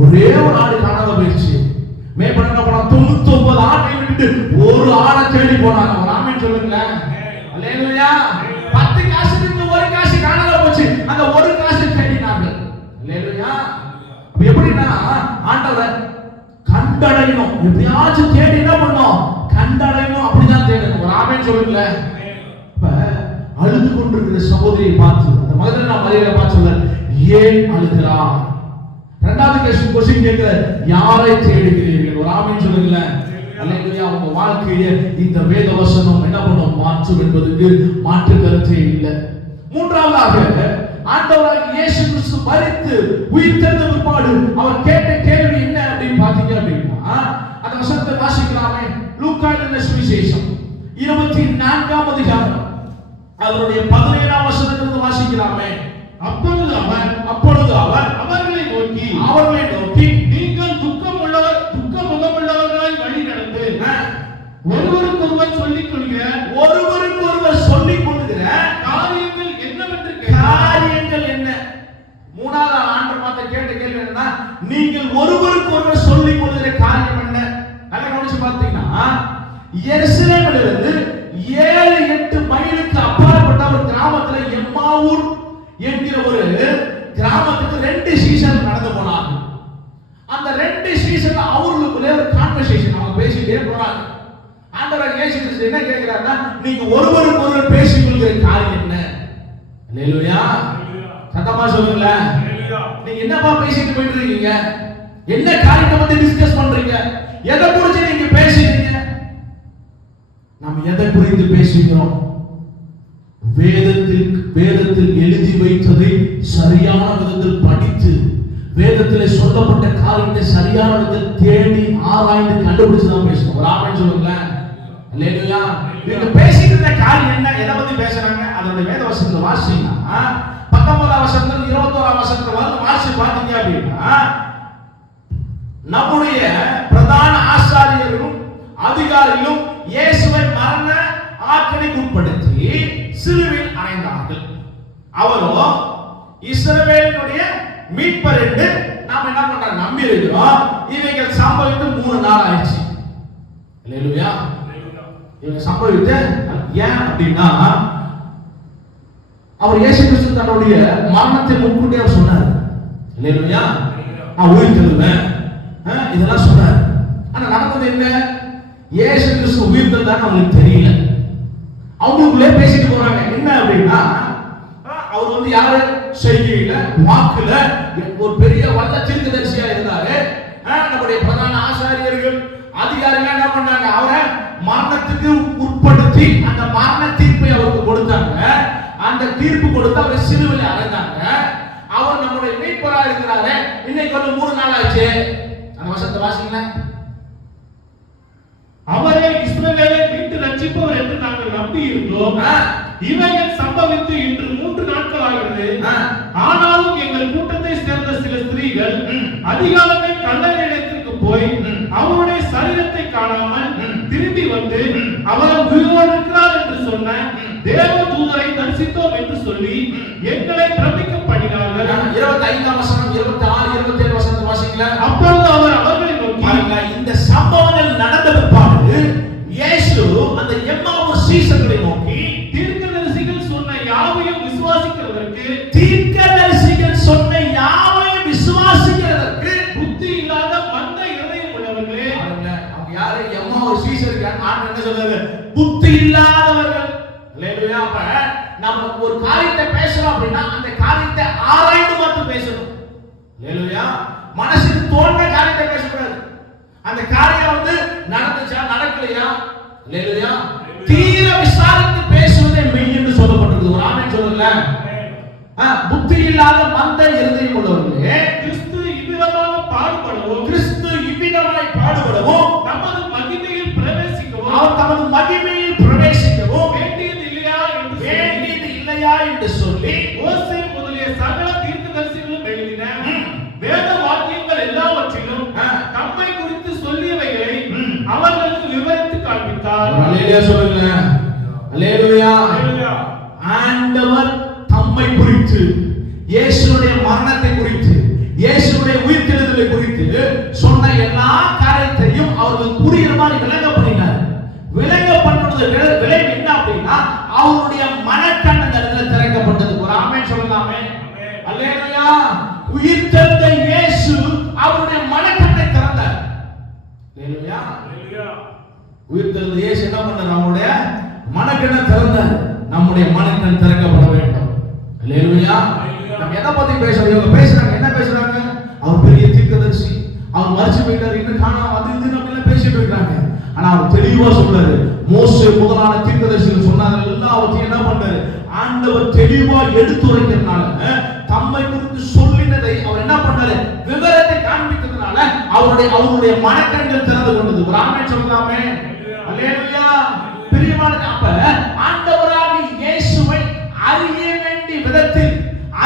ஒரே ஒரு ஆடு காணாம போயிடுச்சு. மேய்ப்பன் என்ன பண்ணா, 99 ஆட்டை விட்டுட்டு ஒரு ஆடை தேடி போனாங்க. ஒரு ஆமென் சொல்லுங்களேன். அல்லேலூயா. 10 காசு இருந்து ஒரு காசு காணாம போச்சு, அந்த ஒரு காசு தேடினார்கள். அல்லேலூயா. அப்ப எப்படின்னா ஆண்டவரை கண்டடையணும், எப்படியாச்சும் தேடி என்ன பண்ணணும், கண்டடையணும், அப்படிதான் தேடணும். ஒரு ஆமென் சொல்லுங்களேன். இப்ப அழுது கொண்டிருக்கிற சகோதரியை பார்த்து அந்த மகனை நான் மரியாதை பார்த்து சொல்றேன், ஏன் அழுகிறார்? இரண்டாவது கொஸ்டின் கேட்கிற, யாரை தேடுகிறீர்கள்? ஒரு ஆமென் சொல்லுங்களேன். அல்லேலூயா. உங்க வாழ்க்கையை இந்த வேத வசனம் என்ன பண்ணும், மாற்றும் என்பதற்கு மாற்று கருத்தே இல்லை. மூன்றாவதாக ஆண்டவராகிய இயேசு கிறிஸ்து மரித்து உயிர்த்தெழுந்த பிற்பாடு அவர் கேட்ட கேள்வி என்ன அப்படின்னு பாத்தீங்க அப்படின்னா, அந்த வசனத்தை வாசிக்கலாமே. லூக்கா எழுதின சுவிசேஷம் 24ஆம் அதிகாரம் அவருடைய 17ஆம் வசனத்திலிருந்து வாசிக்கலாமே. அப்பொழுது அவர் அவர்களை நோக்கி நீங்கள் துக்க முகமுள்ளவர்களாய் வழி நடந்து ஒருவருக்கொருவர் சொல்லிக் கொள்கிற காரியங்கள் என்னவென்று காரியங்கள் என்ன? மூணாவது ஆண்டவர் பார்த்த கேட்ட கேள்வி என்னன்னா, நீங்கள் ஒருவருக்கு ஒருவர் சொல்லிக் கொள்கிற காரியம் என்ன? நல்லா கவனிச்சு பார்த்தீங்கன்னா, எருசலேமிலிருந்து 7-8 மைலுக்கு அப்பாற்பட்ட ஒரு கிராமத்துல எம்மாவூர் என்கிற ஒரு கிராமத்துக்கு 2 சீசன் நடந்து போனாங்க. அந்த 2 சீசன்ல அவர்களுக்குள்ளே ஒரு கான்வர்சேஷன், அவங்க பேசிட்டே போறாங்க. ஆண்டவர் இயேசு கிறிஸ்து என்ன கேக்குறாருன்னா, நீங்க ஒருவருக்கு ஒருவர் பேசிக் கொள்கிற காரியம் என்ன? அல்லேலூயா. சத்தமா சொல்லுங்க. நீங்க என்னப்பா பேசிட்டு போயிட்டு இருக்கீங்க? என்ன காரியத்தை பத்தி டிஸ்கஸ் பண்றீங்க? எதை குறித்து நீங்க பேசுறீங்க? நாம் எதை குறித்து பேசுகிறோம்? வேதத்தில் எழுதி வைத்ததை சரியான விதத்தில் படித்து, வேதத்தில் சொல்லப்பட்ட காரியத்தை சரியான விதத்தில் தேடி ஆராய்ந்து கண்டுபிடிச்சு தான் பேசணும். ஒரு ஆமென் சொல்லுங்களேன். அல்லேலூயா. நீங்க பேசிட்டு இருந்த காரியம் என்ன? எதை பத்தி பேசுறாங்க? அதோட வேத வசனத்தை வாசிச்சீங்கன்னா 19ஆம் வசனத்துல 21ஆம் வசனத்துல வந்து வாசி பாத்தீங்க அப்படின்னா, நம்முடைய பிரதான ஆசாரியர்களும் அதிகாரிகளும் இயேசுவை மரண ஆக்கினைக்கு உட்படுத்தி சிலுவையில் அறைந்தார்கள். அவரோ இஸ்ரவேலினுடைய மீட்பர் என்று நாம் என்ன பண்றோம்? நம்பி இருக்கிறோம். இவைகள் சம்பவித்து 3 நாள் ஆயிடுச்சு. அல்லேலூயா. இவங்க சம்பவித்து ஏன் அப்படின்னா, அவர் இயேசு கிறிஸ்து தன்னுடைய மரணத்தை முன்கூட்டியே அவர் சொன்னார். அல்லேலூயா. நான் உயிர் தெழுவேன் இதெல்லாம் சொன்னார். ஆனா நடந்தது என்ன? இயேசு கிறிஸ்து உயிர் தெழுந்தான்னு அவங்களுக்கு தெரியல. அவங்களுக்குள்ளே பேசிட்டு போறாங்க. என்ன அப்படின்னா, அவர் வந்து யாரு செய்கையில வாக்குல ஒரு பெரிய வல்ல தீர்க்கதரிசியா இருந்தாரு. நம்முடைய பிரதான ஆசாரியர்கள் அதிகாரிகள் என்ன பண்ணாங்க? அவரை மரணத்துக்கு உட்படுத்தி அந்த மரண தீர்ப்பை அவருக்கு கொடுத்தாங்க. அந்த தீர்ப்பு கொடுத்து அவரை சிலுவையில் அறைந்தாங்க. அவர் நம்முடைய மீட்பரா இருக்கிறாரு. இன்னைக்கு வந்து 3 நாள் ஆச்சு. அந்த வசனத்தை வாசிங்களா. அவரே இஸ்ரவேலை மீட்டு ரட்சிப்பவர் என்று நாங்கள் நம்பி இருந்தோம். இவைகள் சம்பவித்து இன்று 3 நாட்கள் ஆகிறது. ஆனாலும் எங்கள் கூட்டத்தை சேர்ந்த சில ஸ்திரீகள் அதிகாலமே கல்லறையிடத்திற்கு போய் அவருடைய சரீரத்தை காணாமல் திரும்பி வந்து அவர் உயிரோடு இருக்கிறார் என்று சொன்ன தேவ தூதரை தரிசித்தோம் என்று சொல்லி எங்களை பிரமிக்க பண்ணினார்கள். 25ஆம் வசனம் 26 27 வசனத்தை வாசிங்களா. அப்பொழுது அவர் அவர்களை நோக்கி, இந்த சம்பவங்கள் நடந்த பிற்பாடு இயேசு அந்த எம்மாவூர் சீஷர்களை நோக்கி, தீர்க்கதரிசிகள் சொன்ன யாவையும் விசுவாசிக்கிறதற்கு புத்தி இல்லாத மந்த இதயம் உள்ளவர்களே. அவங்க யாரு? எம்மாவூர் சீஷர்கள். ஆண்டவர் என்ன சொல்றாரு? புத்தி இல்லாதவர்கள். அல்லேலூயா. அப்ப நம்ம ஒரு காரியத்தை பேசணும் அப்படின்னா அந்த காரியத்தை ஆராய்ந்து மட்டும் பேசணும். அல்லேலூயா. மனசுக்கு தோன்ற காரியத்தை பேசக்கூடாது. அந்த காரியம் வந்து நடந்துச்சா நடக்கலையா? அல்லேலூயா. தீர விசாரித்து பேசுவதே மெய் என்று சொல்லப்பட்டிருக்கு. ஒரு ஆமென் சொல்லுங்க. புத்தி இல்லாத மந்த இருதயம் உள்ளவர்களே, கிறிஸ்து இவ்விதமாக பாடுபடவும் தமது மகிமையில் பிரவேசிக்கவும் அவர் தமது மகிமையில் பிரவேசிக்கவும் வேண்டியது இல்லையா என்று சொல்லி ஓசை முதலிய சகல தீர்க்கதரிசிகளும் எழுதின வேத வாக்கியங்கள் எல்லாவற்றிலும் தம்மை குறித்து சொல்லியவைகளை அவர்களுக்கு விவரித்து காண்பித்தார். அல்லேலூயா சொல்லுங்க. அல்லேலூயா. ஆண்டவர் தம்மை குறித்து, இயேசுவுடைய மரணத்தை குறித்து, இயேசுவுடைய உயிர்த்தெழுதலை குறித்து சொன்ன எல்லா காரியத்தையும் அவர்கள் புரிகிற மாதிரி விளங்க பண்ணினார். விளங்க பண்ணுறது விளைவு என்ன அப்படின்னா, அவருடைய மனக்கண் அந்த இடத்துல திறக்கப்பட்டது. ஒரு ஆமென் சொல்லலாமே. அல்லேலூயா. உயிர்த்தெழுந்த இயேசு அவருடைய மனக்கண்ணை திறந்தார். அல்லேலூயா. உயிர்த்தெழுந்த இயேசு என்ன பண்ணார்? அவருடைய மனக்கண்ணை திறந்தார். நம்முடைய மனக்கண் திறக்கப்பட வேண்டும். அல்லேலூயா. நம்ம எதை பத்தி பேசுறோம்? இவங்க பேசுறாங்க. என்ன பேசுறாங்க? அவர் பெரிய தீர்க்கதரிசி, அவர் மரிச்சு போயிட்டார், இன்னும் காணாம அது இது நம்ம பேசிட்டு இருக்காங்க. ஆனா அவர் தெளிவா சொல்றாரு, மோசே முதலான தீர்க்கதரிசிகள் சொன்னாங்க எல்லாவற்றையும் என்ன பண்றாரு ஆண்டவர் தெளிவா எடுத்துரைக்கிறதுனால தம்மை குறித்து சொல்லினதை அவர் என்ன பண்றாரு விவரத்தை காண்பிக்கிறதுனால அவருடைய மனக்கண்கள் திறந்து கொண்டது. ஒரு ஆமென் சொல்லலாமே. அல்லேலூயா. பிரியமான அப்ப ஆண்டவராகிய இயேசுவை அறிய வேண்டிய விதத்தில்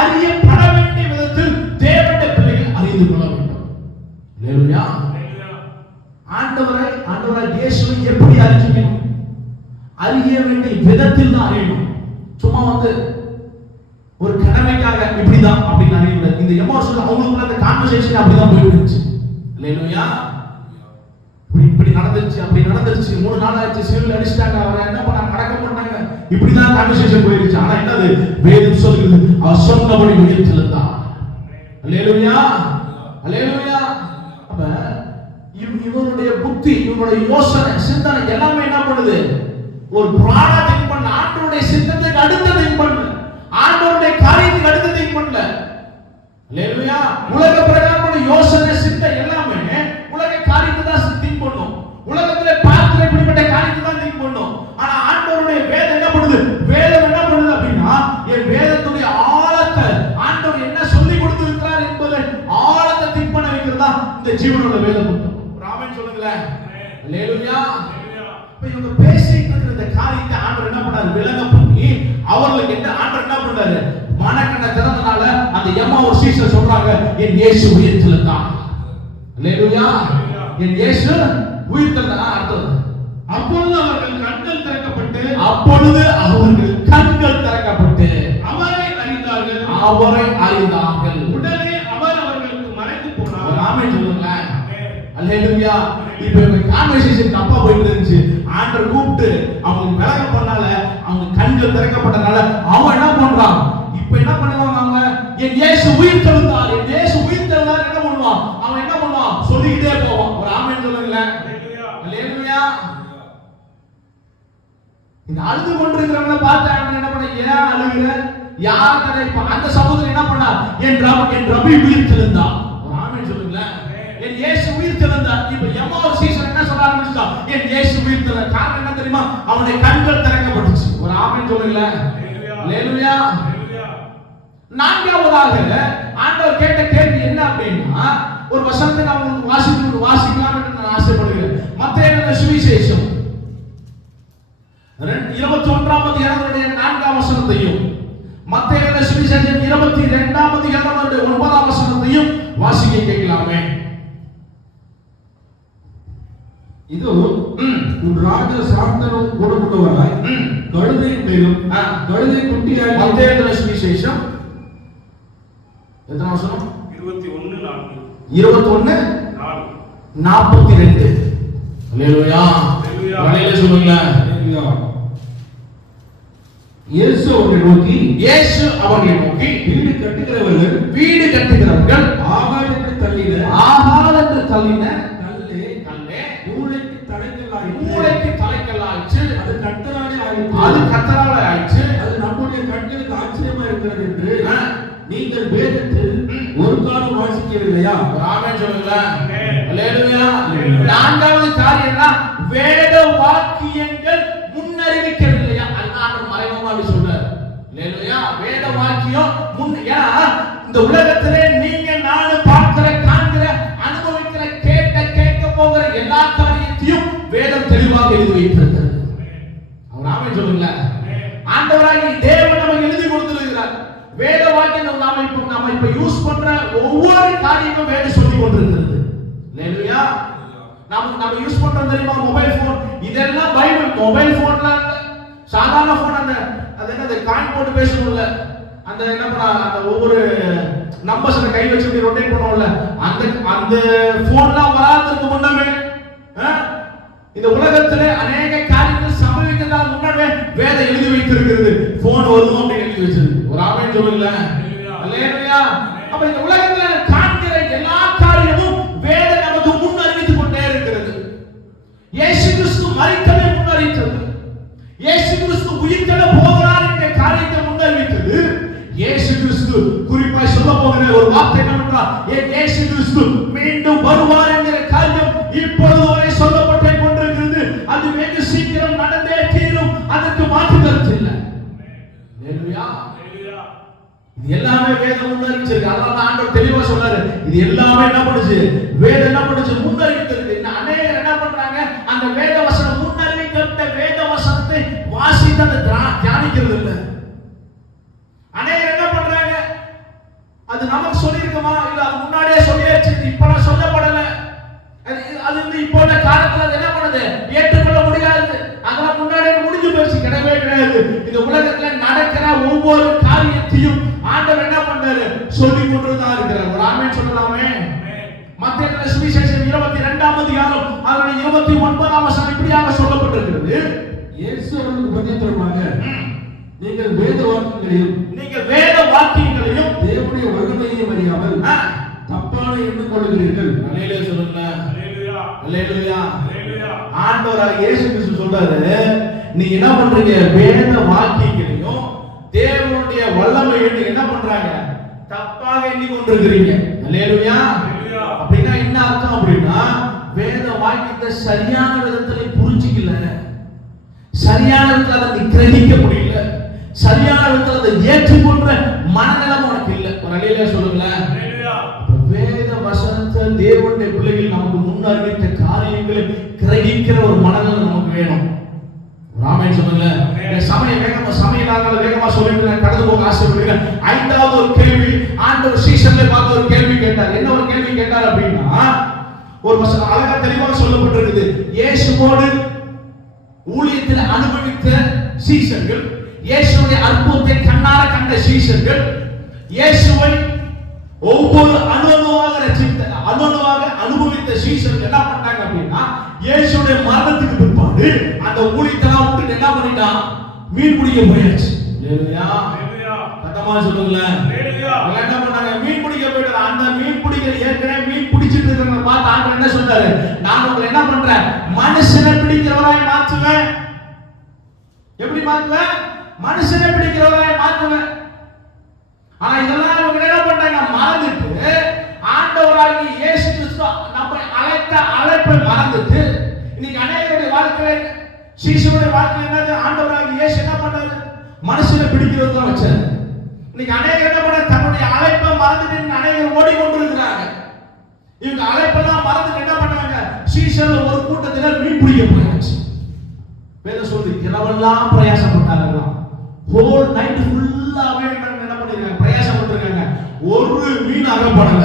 அறியப்பட வேண்டிய விதத்தில் தேவனுடைய பிள்ளைகள் அறிந்து கொள்ள வேண்டும். அல்லேலூயா. ஆண்டவராகிய இயேசுவை எப்படி அறியணும்? அறிய வேண்டிய விதத்தில் தான் அறியணும். சும்மா ஒரு கடமைக்காக இப்படிதான் அப்படின்னு அறியக்கூடாது. இந்த எமோஷன் அவங்களுக்குள்ள அந்த கான்வர்சேஷன் அப்படிதான் போயிட்டு இருந்துச்சு. அல்லேலூயா. இப்படி நடந்துருச்சு அப்படி நடந்துருச்சு 3 நாள் ஆச்சு சிவில் அடிச்சிட்டாங்க அவரை என்ன பண்ணாங்க அடக்கம் பண்ணாங்க இப்படிதான் கான்வர்சேஷன் போயிருச்சு. ஆனா என்னது வேதம் சொல்லுது அவர் சொன்னபடி உயிர்த்தெழுந்தார். அல்லேலூயா. அல்லேலூயா. அப்ப இவனுடைய புத்தி இவனுடைய யோசனை சிந்தனை எல்லாமே என்ன பண்ணுது ஒரு பிராண திங்க் பண்ண ஆண்டவருடைய சித்தத்துக்கு அடுத்த திங்க் பண்ண ஆண்டவருடைய காரியத்துக்கு அடுத்த திங்க் பண்ணல. அல்லேலூயா. உலக பிரகாரமான யோசனை சிந்தை எல்லாமே உலக காரியத்தை தான் திங்க் பண்ணும். உலகத்திலே பார்க்கிற இப்படிப்பட்ட காரியத்தை தான் திங்க் பண்ணும். ஆனா ஆண்டவருடைய வேதம் என்ன பண்ணுது? வேதம் என்ன பண்ணுது அப்படின்னா என் வேதத்துடைய ஆழத்தை ஆண்டவர் என்ன சொல்லி கொடுத்திருக்கிறார் என்பதை ஆழத்தை திங்க் பண்ண வைக்கிறதா இந்த ஜீவனோட வேதம் புத்தகம். ஆமென் சொல்லுங்களேன். அல்லேலூயா. இப்ப இவங்க பேசிட்டு இருக்கிற இந்த காரியத்தை ஆண்டவர் என்ன பண்ணாரு விளங்க பண்ணி அவர்களுக்கு என்ன ஆண்டவர் என்ன பண்ணாரு மனக்கண்ணை திறந்தனால அந்த எம்மாவூர் சீஷர் சொல்றாங்க என் இயேசு உயிர்த்தெழுந்தான். அல்லேலூயா. என் இயேசு உயிர்த்தெழுந்தான் அர்த்தம். அப்பொழுது அவர்கள் கண்கள் திறக்கப்பட்டு அவரை அறிந்தார்கள். உடனே அவர் அவர்களுக்கு மறைந்து போனார். ஆமென் சொல்லுங்களேன். அல்லேலூயா. இப்போ இந்த கான்வர்சேஷன் தப்பா போயிட்டு இருந்துச்சு. ஆண்டவர் கூப்பிட்டு அவங்க விலக பண்ணால அவங்க கண்கள் திறக்கப்பட்டனால அவன் என்ன பண்றான் இப்போ என்ன பண்ணுவாங்க அவங்க என் இயேசு உயிர்த்தெழுந்தார் என் இயேசு உயிர்த்தெழுந்தார் என்ன பண்ணுவான் அவன் என்ன பண்ணுவான் சொல்லிக்கிட்டே போவான். ஒரு ஆமென் சொல்லுங்களேன். அல்லேலூயா. இந்த அழுது கொண்டிருக்கிறவங்கள பார்த்து ஆண்டவர் என்ன பண்ண ஏன் அழுகுற யார் கதை அந்த சகோதரன் என்ன பண்ணா என் ரபி உயிர்த்தெழுந்தார். ஒரு ஆமென் சொல்லுங்களேன். என் இயேசு உயிர்த்தெழுந்தார். இப்போ எம்மாவூர் சீஷர் என்ன சொல்ல ஆரம்பிச்சான் என் இயேசு உயிர்த்தெழுந்தார். காரணம் என்ன தெரியுமா அவனுடைய கண்கள் திறக்கப்பட்டுச்சு. ஒரு ஆமென் சொல்லுங்களேன். அல்லேலூயா. நான்காவதாக ஆண்டவர் கேட்ட கேள்வி என்ன அப்படின்னா ஒரு வசனத்தை நான் உங்களுக்கு வாசிக்கலாம் என்று நான் ஆசைப்படுகிறேன். மத்தேயு சுவிசேஷம் 21ஆம் அதிகாரத்துடைய 4ஆம் வசனத்தையும் மத்தேயு சுவிசேஷம் 22ஆம் அதிகாரத்துடைய 9ஆம் வசனத்தையும் வாசிக்க கேட்கலாமே. இது உன் ராஜா சாந்தனும் குணமுள்ளவராய் கழுதையின் மேலும் கழுதை குட்டியாய் மத்தேயு சுவிசேஷம் எத்தனை வசனம் 21:42. அல்லேலூயா. அல்லேலூயா சொல்லுங்க. இயேசு அவர்களை நோக்கி வீடு கட்டுகிறவர்கள் ஆகாயத்தை தள்ளின கல்லே மூளைக்கு தலைக்கல்லாயிற்று. அது கர்த்தராலே ஆயிற்று. அது நம்முடைய கண்களுக்கு ஆச்சரியமா இருக்கிறது என்று நீங்கள் வேதத்தில் ஒரு காலம் வாசிக்கவில்லையா? ஆமென் சொல்லுங்களேன். அல்லேலூயா. நான்காவது காரியம்னா வேத வாக்கியங்கள் முன்னறிவிக்கவில்லையா? அல்லாஹ் மறைமுகமாக சொல்றார். அல்லேலூயா. வேத வாக்கியம் இந்த உலகத்திலே நீங்க நானும் பார்க்கிற காண்கிற அனுபவிக்கிற கேட்க போகிற எல்லா காரியத்தையும் வேதம் தெளிவாக எழுதி வைத்திருக்கிறது. அவர் ஆமென் சொல்லுங்களேன். ஆண்டவராகிய தேவன் நமக்கு எழுதி கொடுத்திருக்கிறார். வேத வாக்கியம் நாம இப்ப யூஸ் பண்ற ஒவ்வொரு காரியமும் வேதம் சொல்லி கொண்டிருக்கிறது. அல்லேலூயா. நாம யூஸ் பண்றோம் தெரியுமா மொபைல் போன் இதெல்லாம் பைபிள். மொபைல் போன்ல சாதாரண போன் அது என்ன காயின் போட்டு பேசணும்ல அந்த என்ன பண்ண அந்த ஒவ்வொரு நம்பர்ஸ் கை வச்சு ரொட்டேட் பண்ணுவோம்ல அந்த போன்லாம் வராததுக்கு முன்னமே இந்த உலகத்திலே அநேக காரியங்கள் சம்பவிக்கிறதுக்கு முன்னமே வேதம் எழுதி வைத்திருக்கிறது. போன் வருதும் அப்படின்னு எழுதி வச்சிருக்கு. ஒரு ஆமென் சொல்லுங்களேன். அல்லேலூயா. அப்ப இந்த உலகத்துல காண்கிற எல்லா காரியமும் வேதம் நமக்கு முன் அறிவித்துக் கொண்டே இருக்கிறது. இயேசு கிறிஸ்து மரித்ததை முன்னறிவித்தது. இயேசு கிறிஸ்து உயிர்த்தெழ போகிறார் என்ற காரியத்தை முன்னறிவித்தது. இயேசு கிறிஸ்து குறிப்பாக சொல்ல போகிற ஒரு வார்த்தை என்னவென்றால் இயேசு கிறிஸ்து மீண்டும் வருவார் என்கிற காரியம் இப்பொழுது வரை சொல்லப்பட்டே கொண்டிருக்கிறது. அது வெகு சீக்கிரம் நடக்கும். இது எல்லாமே வேதம் முன்னறிவிச்சிருக்கு. அதனால தான் ஆண்டவர் தெளிவா சொல்றாரு, இது எல்லாமே என்ன பண்ணுச்சு, வேதம் என்ன பண்ணுச்சு, முன்னறிவித்திருக்கு. இன்னும் அநேகர் என்ன பண்றாங்க, அந்த வேத வசனம் முன்னறிவிக்கப்பட்ட வேத வசனத்தை வாசித்து அதை தியானிக்கிறது இல்லை. அநேகர் என்ன பண்றாங்க, அது நமக்கு சொல்லியிருக்குமா, இல்ல அது முன்னாடியே சொல்லியாச்சு, இப்ப சொல்லப்படல, அது இப்போ உள்ள காலத்துல அது என்ன பண்ணுது, ஏற்றுக்கொள்ள முடியாது, அதெல்லாம் முன்னாடியே முடிஞ்சு போச்சு. கிடையவே கிடையாது. இந்த உலகத்துல நடக்கிற ஒவ்வொரு காரியத்தையும் ஆண்டவர் என்ன பண்றாரு, சொல்லி கொண்டுதான் இருக்கிறார். ஒரு ஆமென் சொல்லலாமே. மத்தேயு சுவிசேஷம் 22ஆம் அதிகாரம் அதனுடைய 29ஆம் வசனம் இப்படியாக சொல்லப்பட்டிருக்கிறது. இயேசு அவர்களுக்கு பிரதியுத்தரமாக, நீங்கள் வேத வாக்கியங்களையும் தேவனுடைய வல்லமையையும் அறியாமல் தப்பான எண்ணம் கொள்ளுகிறீர்கள். அல்லேலூயா சொல்லுங்க. அல்லேலூயா. ஆண்டவராகிய இயேசு கிறிஸ்து சொல்றாரு, நீங்க என்ன பண்றீங்க, வேத வாக்கியங்களையும் தேவனுடைய வல்லமையையும் என்ன பண்றாங்க, தப்பாக எண்ணி கொண்டிருக்கிறீங்க. அல்லேலூயா. அப்படின்னா என்ன அர்த்தம் அப்படின்னா, வேத வாக்கியத்தை சரியான விதத்துல புரிஞ்சிக்கல, சரியான விதத்துல அதை கிரகிக்க முடியல, சரியான விதத்துல அதை ஏற்றுக்கொண்ட மனநிலைமை உனக்கு இல்லை. ஒரு அல்லேலூயா சொல்லுங்களேன். வேத வசனத்தை தேவனுடைய பிள்ளைகள் நமக்கு முன்னறிவித்த காரியங்களை கிரகிக்கிற ஒரு மனநிலை நமக்கு வேணும். ஆமென் சொல்லுங்க. சமயமாக வேகமா சொல்லிட்டு நான் கடந்து போக ஆசைப்படுகிறேன். 5வது ஒரு கேள்வி ஆண்டவர் சீசன்ல பார்த்த ஒரு கேள்வி கேட்டார். என்ன ஒரு கேள்வி கேட்டார் அப்படின்னா, ஒரு வசனம் அழகா தெளிவாக சொல்லப்பட்டிருக்குது. இயேசுவோடு ஊழியத்தில் அனுபவித்த சீசர்கள், இயேசுவுடைய அற்புதத்தை கண்ணார கண்ட சீசர்கள், இயேசுவை ஒவ்வொரு அணுவாக அனுபவித்த சீசர்கள் என்ன பண்ணாங்க அப்படின்னா, இயேசுடைய மரணத்துக்கு பிற்பாடு அந்த ஊழியத்தெல்லாம் விட்டு என்ன பண்ணிட்டான், மீன் பிடிக்க போயாச்சு. அல்லேலூயா. சத்தமா சொல்லுங்களேன். என்ன பண்ணாங்க, மீன் பிடிக்க போயிட்டாங்க. அந்த மீன் பிடிக்கிற ஏற்கனவே மீன் பிடிச்சிட்டு இருக்கிறவங்க பார்த்து ஆண்டவர் என்ன சொல்றாரு, நான் உங்களை என்ன பண்றேன், மனுஷனை பிடிக்கிறவராய் மாற்றுவேன். எப்படி மாற்றுவேன், மனுஷனை பிடிக்கிறவராய் மாற்றுவேன். ஆனா இதெல்லாம் இவங்க என்ன பண்றாங்க, மறந்துட்டு ஆண்டவராகிய இயேசு கிறிஸ்து நம்மை அழைத்த அழைப்பை மறந்துட்டு இன்னைக்கு அநேகருடைய வாழ்க்கையில சீஷருடைய வாழ்க்கையில என்னது, ஆண்டவராகிய இயேசு என்ன பண்ணாரு, மனுஷனை பிடிக்கிறது தான் வச்சாரு. இன்னைக்கு அநேகர் என்ன பண்ண, தன்னுடைய அழைப்பை மறந்துட்டு அநேகர் ஓடிக்கொண்டிருக்கிறாங்க. இவங்க அழைப்பெல்லாம் மறந்துட்டு என்ன பண்ணாங்க, சீஷர்கள் ஒரு கூட்டத்தினர் மீன் பிடிக்க போயாச்சு. வேதம் சொல்லுது, இரவெல்லாம் பிரயாசப்பட்டார்களாம். ஹோல் நைட் ஃபுல்லாவே என்ன பண்ணிருக்காங்க, பிரயாசப்பட்டிருக்காங்க. ஒரு மீன் அகப்படல.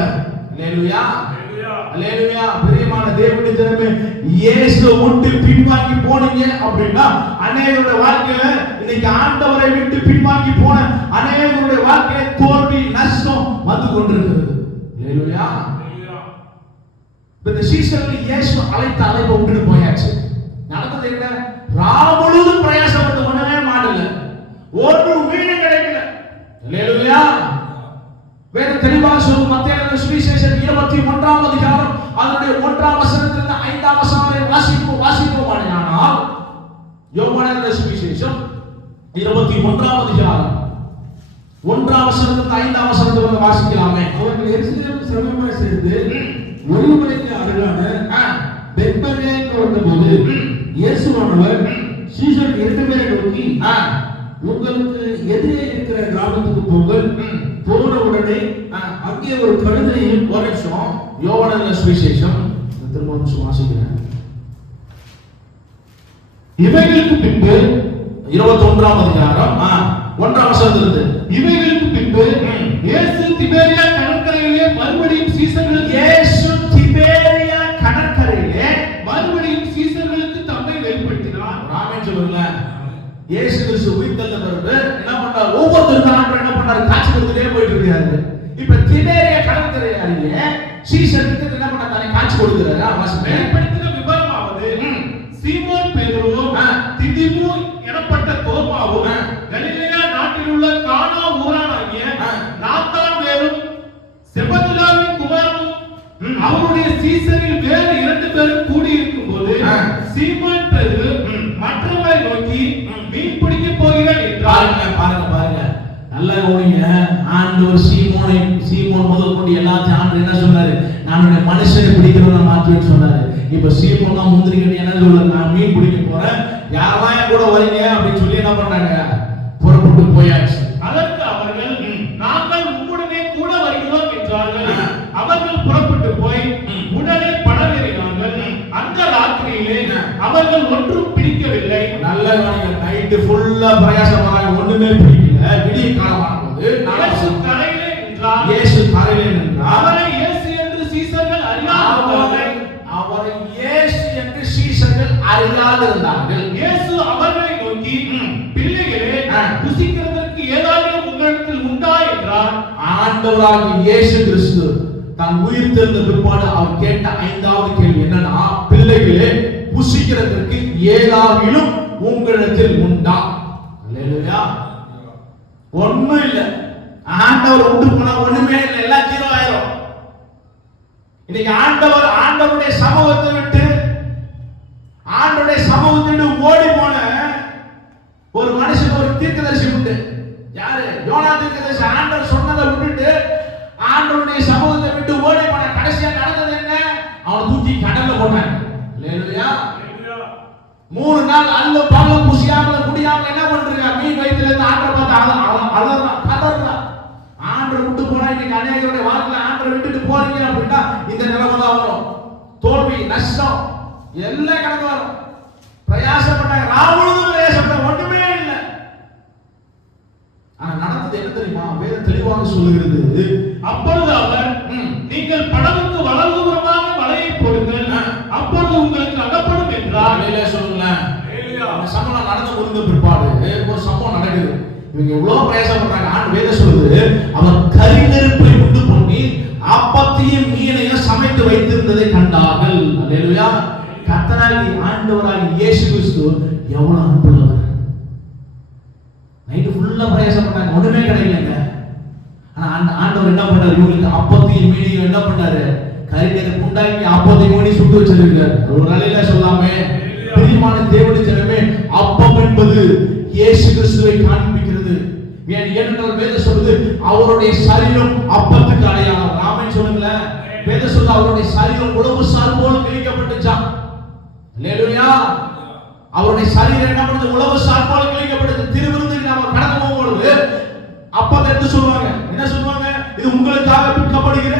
அல்லேலூயா. அல்லேலூயா. பிரியமான தேவனுடைய ஜனமே, இயேசுவை விட்டு பின்வாங்கி போனீங்க அப்படின்னா அநேகருடைய வாழ்க்கையில இன்னைக்கு ஆண்டவரை விட்டு பின்வாங்கி போன அநேகருடைய வாழ்க்கையில தோல்வி நஷ்டம் வந்து கொண்டிருக்கிறது. அல்லேலூயா. இந்த சீஷர்கள் இயேசு அழைத்த அழைப்பை விட்டுட்டு போயாச்சு. நடந்தது என்ன, ராமுழுதும் பிரயாசப்பட்டு பண்ணவே மாட்டல, ஒரு மீன் கிடைக்கல. அல்லேலூயா. வேத தெளிவாக சொல்லும். மத்தேயு சுவிசேஷம் 21ஆம் அதிகாரம் அதனுடைய 1ஆம் வசனத்திலிருந்து 5ஆம் வசனம் வரை வாசிப்போமானால், யோவான் சுவிசேஷம் 21ஆம் அதிகாரம் 1ஆம் வசனத்திலிருந்து 5ஆம் வசனத்தை வரை வாசிக்கலாமே. அவர்கள் எருசலேமுக்கு சமீபமாய் சேர்ந்து ஒலிவமலைக்கு அருகான பெத்பகேக்கு வந்தபோது இயேசுவானவர் சீஷர்கள் 2 பேரை நோக்கி, உங்களுக்கு எதிரே இருக்கிற கிராமத்துக்கு போங்கள். போன உடனே அங்கே ஒரு கழுதையும். ஒரு நிமிஷம், யோவான் சுவிசேஷம் திரும்ப வாசிக்கிறேன். இவைகளுக்கு பின்பு 21ஆம் அதிகாரம் 1ஆம் வசனத்திலிருந்து, இவைகளுக்கு பின்பு இயேசு திபேரியா கடற்கரையிலே மறுபடியும் சீசர்களுக்கு தம்மை வெளிப்படுத்தினார். ஆமென் சொல்லுங்களேன். இயேசு கிறிஸ்து உயிர்த்தெழுந்த பிறகு என்ன பண்றார், ஒவ்வொருத்தருக்கும் ஆண்டவர் என்ன பண்றாரு, காட்சி கொடுத்துட்டே போயிட்டு இருக்காரு. இப்ப திபேரியா கடற்கரை அருகே சீஷருக்கு என்ன பண்ண தானே காட்சி கொடுக்கிறாரு. வெளிப்படுத்தின விபரமாவது, சீமோன் பேதுருவும் திதிமு எனப்பட்ட தோமாவும் கலிலேயா நாட்டில் உள்ள கானா ஊரானாகிய நாத்தான்வேலும் செபதியாவின் குமாரனும் அவருடைய சீசரில் வேறு 2 பேரும் கூடி இருக்கும் போது சீமோன் பேதுரு மற்றவரை நோக்கி, மீன் பிடிக்க போகிறேன் என்றார். பாருங்க நல்லா கவனிங்க. ஆண்டவர் சீமோன் முதல் கொண்டு எல்லாத்தையும் ஆண்டு என்ன சொன்னாரு, நான் மனுஷனை பிடிக்கிறவன மாற்றுவேன்னு சொன்னாரு. இப்ப சீமோன் தான் முந்திரிக்கணும் என்ன சொல்றாரு, நான் மீன் பிடிக்க போறேன், யாரெல்லாம் கூட வரீங்க அப்படின்னு சொல்லி என்ன பண்றாங்க, புறப்பட்டு போயாச்சு. அதற்கு அவர்கள், நாங்கள் பிரயாசமாக ஒண்ணுமே பிடிக்கல. விடிய காலமான போது இயேசு கரையிலே நின்றார். இயேசு கரையிலே நின்றார். அவரை இயேசு என்று சீசர்கள் அறியாதிருந்தார்கள். அவரை இயேசு என்று சீசர்கள் அறியாதிருந்தார்கள். இயேசு அவர்களை நோக்கி, பிள்ளைகளே, புசிக்கிறதற்கு ஏதாவது உங்களிடத்தில் உண்டா என்றார். ஆண்டவராகிய இயேசு கிறிஸ்து தன் உயிர் தெழுந்த பிற்பாடு அவர் கேட்ட 5வது கேள்வி என்னன்னா, பிள்ளைகளே, புசிக்கிறதற்கு ஏதாகிலும் உங்களிடத்தில் உண்டா? அல்லேலூயா. ஒண்ணும் இல்ல. ஆண்டவர் உண்டு போனா ஒண்ணுமே இல்லை, எல்லாம் ஜீரோ ஆயிரும். இன்னைக்கு ஆண்டவருடைய சமூகத்தை விட்டு ஓடி போன ஒரு மனுஷன், ஒரு தீர்க்கதரிசி உண்டு. யாரு? யோனா தீர்க்கதரிசி. ஆண்டவர் சொன்னதை விட்டுட்டு ஆண்டவருடைய சமூகத்தை விட்டு ஓடி போன. கடைசியா நடந்தது என்ன? அவனை தூக்கி கடல்ல போட்டாங்க. அல்லேலூயா. 3 நாள் அல்ல பகலும் புசியாமல குடியாமல என்ன பண்றீங்க? மீன் வயித்துல இருந்து ஆண்டரை பார்த்து அலறான். ஆண்டரை விட்டு போனா இன்னைக்கு அநேகருடைய வாழ்க்கையில ஆண்டரை விட்டுட்டு போறீங்க அப்படின்னா இந்த நிலைமை தான் வரும். தோல்வி, நஷ்டம் எல்லாம் கடந்து வரும். பிரயாசப்பட்டாங்க, ராவணனும் பிரயாசப்பட்டாங்க, ஒன்றுமே இல்லை. ஆனா நடந்தது என்ன தெரியுமா? வேதம் தெளிவாக சொல்லுகிறது. அப்பொழுது அவர், நீங்கள் படகுக்கு வலதுபுறமாக வலையை போடுங்கள், அப்பொழுது உங்களுக்கு அகப்படும் என்றார். சொல்லுங்களேன். சம்பவம் நடந்து முடிந்த பிற்பாடு ஒரு சம்பவம் நடக்குது. இவங்க எவ்வளவு பிரயாசப்படுறாங்க. ஆண்டு வேதம் சொல்லுது, அவர் கரிநெருப்பை உண்டு பண்ணி அப்பத்தையும் மீனையும் சமைத்து வைத்திருந்ததை கண்டார்கள். அல்லேலூயா. கர்த்தராகிய ஆண்டவராகிய இயேசு கிறிஸ்து எவ்வளவு அன்புள்ளவர். நைட்டு ஃபுல்லா பிரயாசப்பட்டாங்க, ஒண்ணுமே கிடைக்கலங்க. ஆனா ஆண்டவர் என்ன பண்ணாரு? இவங்களுக்கு அப்பத்தையும் மீனையும் என்ன பண்ணாரு? கரிநெருப்பு உண்டாக்கி அப்பத்தையும் மீனையும் சுட்டு வச்சிருக்காரு. ஒரு நாளில சொல்லாமே, பிரியமான தேவனுடைய ஜனமே, அப்பம் என்பது இயேசு கிறிஸ்துவை காண்பிக்கிறது. ஏனென்றால் வேதம் சொல்லுது, அவருடைய சரீரம் அப்பத்துக்கு அடையாளம். ஆமென் சொல்லுங்களேன். வேதம் சொல்லுது, அவருடைய சரீரம் உழவு சால் போல் கிழிக்கப்பட்டுச்சாம். அல்லேலூயா. அவருடைய சரீரம் என்ன பண்ணுது? உழவு சால் போல் கிழிக்கப்பட்டது. திருவிருந்துக்கு நாம கடந்து போகும்போது அப்பத்தை எடுத்து சொல்லுவாங்க. என்ன சொல்லுவாங்க? இது உங்களுக்காக பிற்கப்படுகிற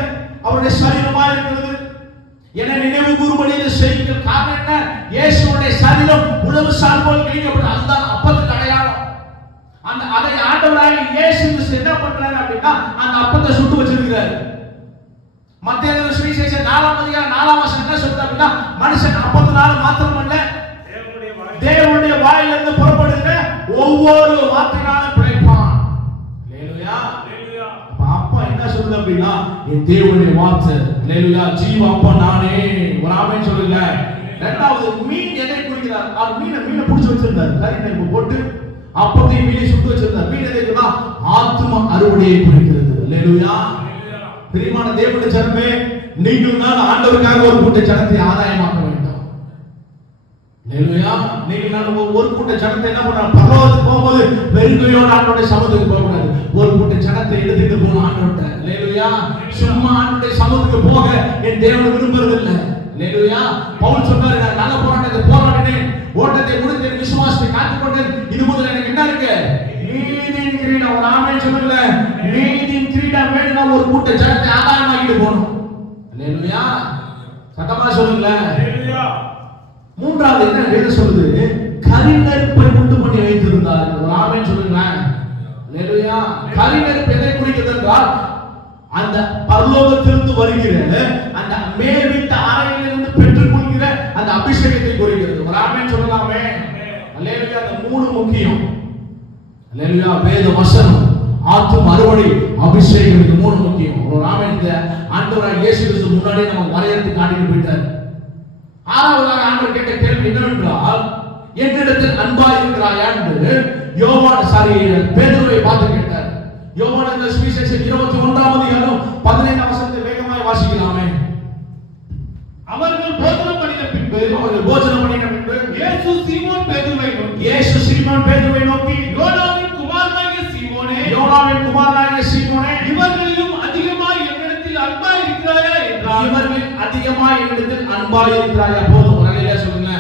அவருடைய சரீரமா இருக்கிறது, என்ன நினைவு கூறும்படி இதை செய்யுங்கள். காரணம் என்ன? இயேசுவுடைய சரீரம் உழவு சால் போல் கிழிக்கப்பட்டது. அதுதான் அப்பத்துக்கு அடையாளம். அதை ஆண்டவராகிய இயேசு கிறிஸ்து என்ன பண்றாரு அப்படின்னா, அந்த அப்பத்தை சுட்டு வச்சிருக்கிறாரு. மத்தேயு சுவிசேஷம் 4ஆம் அதிகாரம் 4ஆம் வசனம் என்ன சொல்றது அப்படின்னா, மனுஷன் அப்பத்தினால மாத்திரமல்ல, தேவனுடைய வாயிலிருந்து புறப்படுகிற ஒவ்வொரு வார்த்தையினாலும் பிழைப்பான். அல்லேலூயா. அப்பா என்ன சொல்றது அப்படின்னா, என் தேவனுடைய வார்த்தை. அல்லேலூயா. ஜீவ அப்பா நானே. ஒரு ஆமென் சொல்லுங்க. இரண்டாவது, மீன் எதை குறிக்கிறார்? அவர் மீனை பிடிச்சு வச்சிருந்தார். கரிநெருப்பு போட்டு அப்பத்தை மீனை சுட்டு வச்சிருந்தார். மீன் எதை குறிக்கிறா? ஆத்தும அறுவடையை குறிக்கிறது. அல்லேலூயா. பிரியமான தேவனுடைய ஜனமே, நீங்கள் தான் ஆண்டவருக்காக ஒரு கூட்ட ஜனத்தை ஆதாயமாக்க வேண்டும். அல்லேலூயா. நீங்கள் நான் ஒரு கூட்ட ஜனத்தை என்ன பண்றாங்க? பரலோகத்துக்கு போகும்போது வெறுங்கையோட ஆண்டவருடைய சமூகத்துக்கு போக கூடாது. ஒரு கூட்ட ஜனத்தை எடுத்துட்டு போகணும் ஆண்டவர்ட்ட. அல்லேலூயா. சும்மா ஆண்டவருடைய சமூகத்துக்கு போக என் தேவன் விரும்புறது இல்லை. அல்லேலூயா. பவுல் சொன்னாரு, நான் நல்ல போராட்டத்தை போராடினேன், ஓட்டத்தை முடித்தேன், விசுவாசத்தை காத்துக்கொண்டேன், இது முதல்ல எனக்கு என்ன இருக்கு? நீதியின் கிரீடம். ஒரு ஆமென் சொல்லுங்க. நீதியின் கிரீடம் வேணும்னா ஒரு கூட்ட ஜனத்தை ஆதாயமாக்கிட்டு போகணும். அல்லேலூயா. சத்தமா சொல்லுங்க. அல்லேலூயா. மூன்றாவது என்ன வேதம் சொல்லுது? கரிநெருப்பை உண்டு பண்ணி வைத்திருந்தார். ஒரு ஆமென் சொல்லுங்க. அல்லேலூயா. கரிநெருப்பு எதை குறிக்கிறது என்றால், அந்த பரலோகத்திலிருந்து வருகிற அந்த மேல் வீட்டு அறையிலிருந்து பெற்றுக்கொள்கிற அந்த அபிஷேகத்தை குறிக்கிறது. ஒரு ஆமென் சொல்லலாமே. அல்லேலூயா. அந்த 3 முக்கியம். அல்லேலூயா. வேத வசனம், ஆத்தும அறுவடை, அபிஷேகம், இது 3 முக்கியம். ஒரு ஆமென். இந்த ஆண்டவராகிய இயேசு கிறிஸ்து முன்னாடி நம்ம வரையறுத்து காட்டிட்டு போயிட்டார். 6வதாக ஆண்டவர் கேட்ட கேள்வி என்னவென்றால், என்னிடத்தில் அன்பாய் இருக்கிறாயா என்று பேதுருவை பார்த்து கேட்டார். யோவான் சுவிசேஷம் 21ஆம் அதிகாரம் 15ஆம் வசனத்தை வேகமாய் வாசிக்கலாமே. அவர்கள் போஜனம் பண்ணின பின்பு இயேசு சீமோன் பேதுருவை நோக்கி, யோனாவின் குமாரனாகிய சீமோனே, இவர்களிலும் அதிகமாய் என்னிடத்தில் அன்பாய் இருக்கிறாயா என்றார். போதும், ஒரு அல்லேலூயா சொல்லுங்க.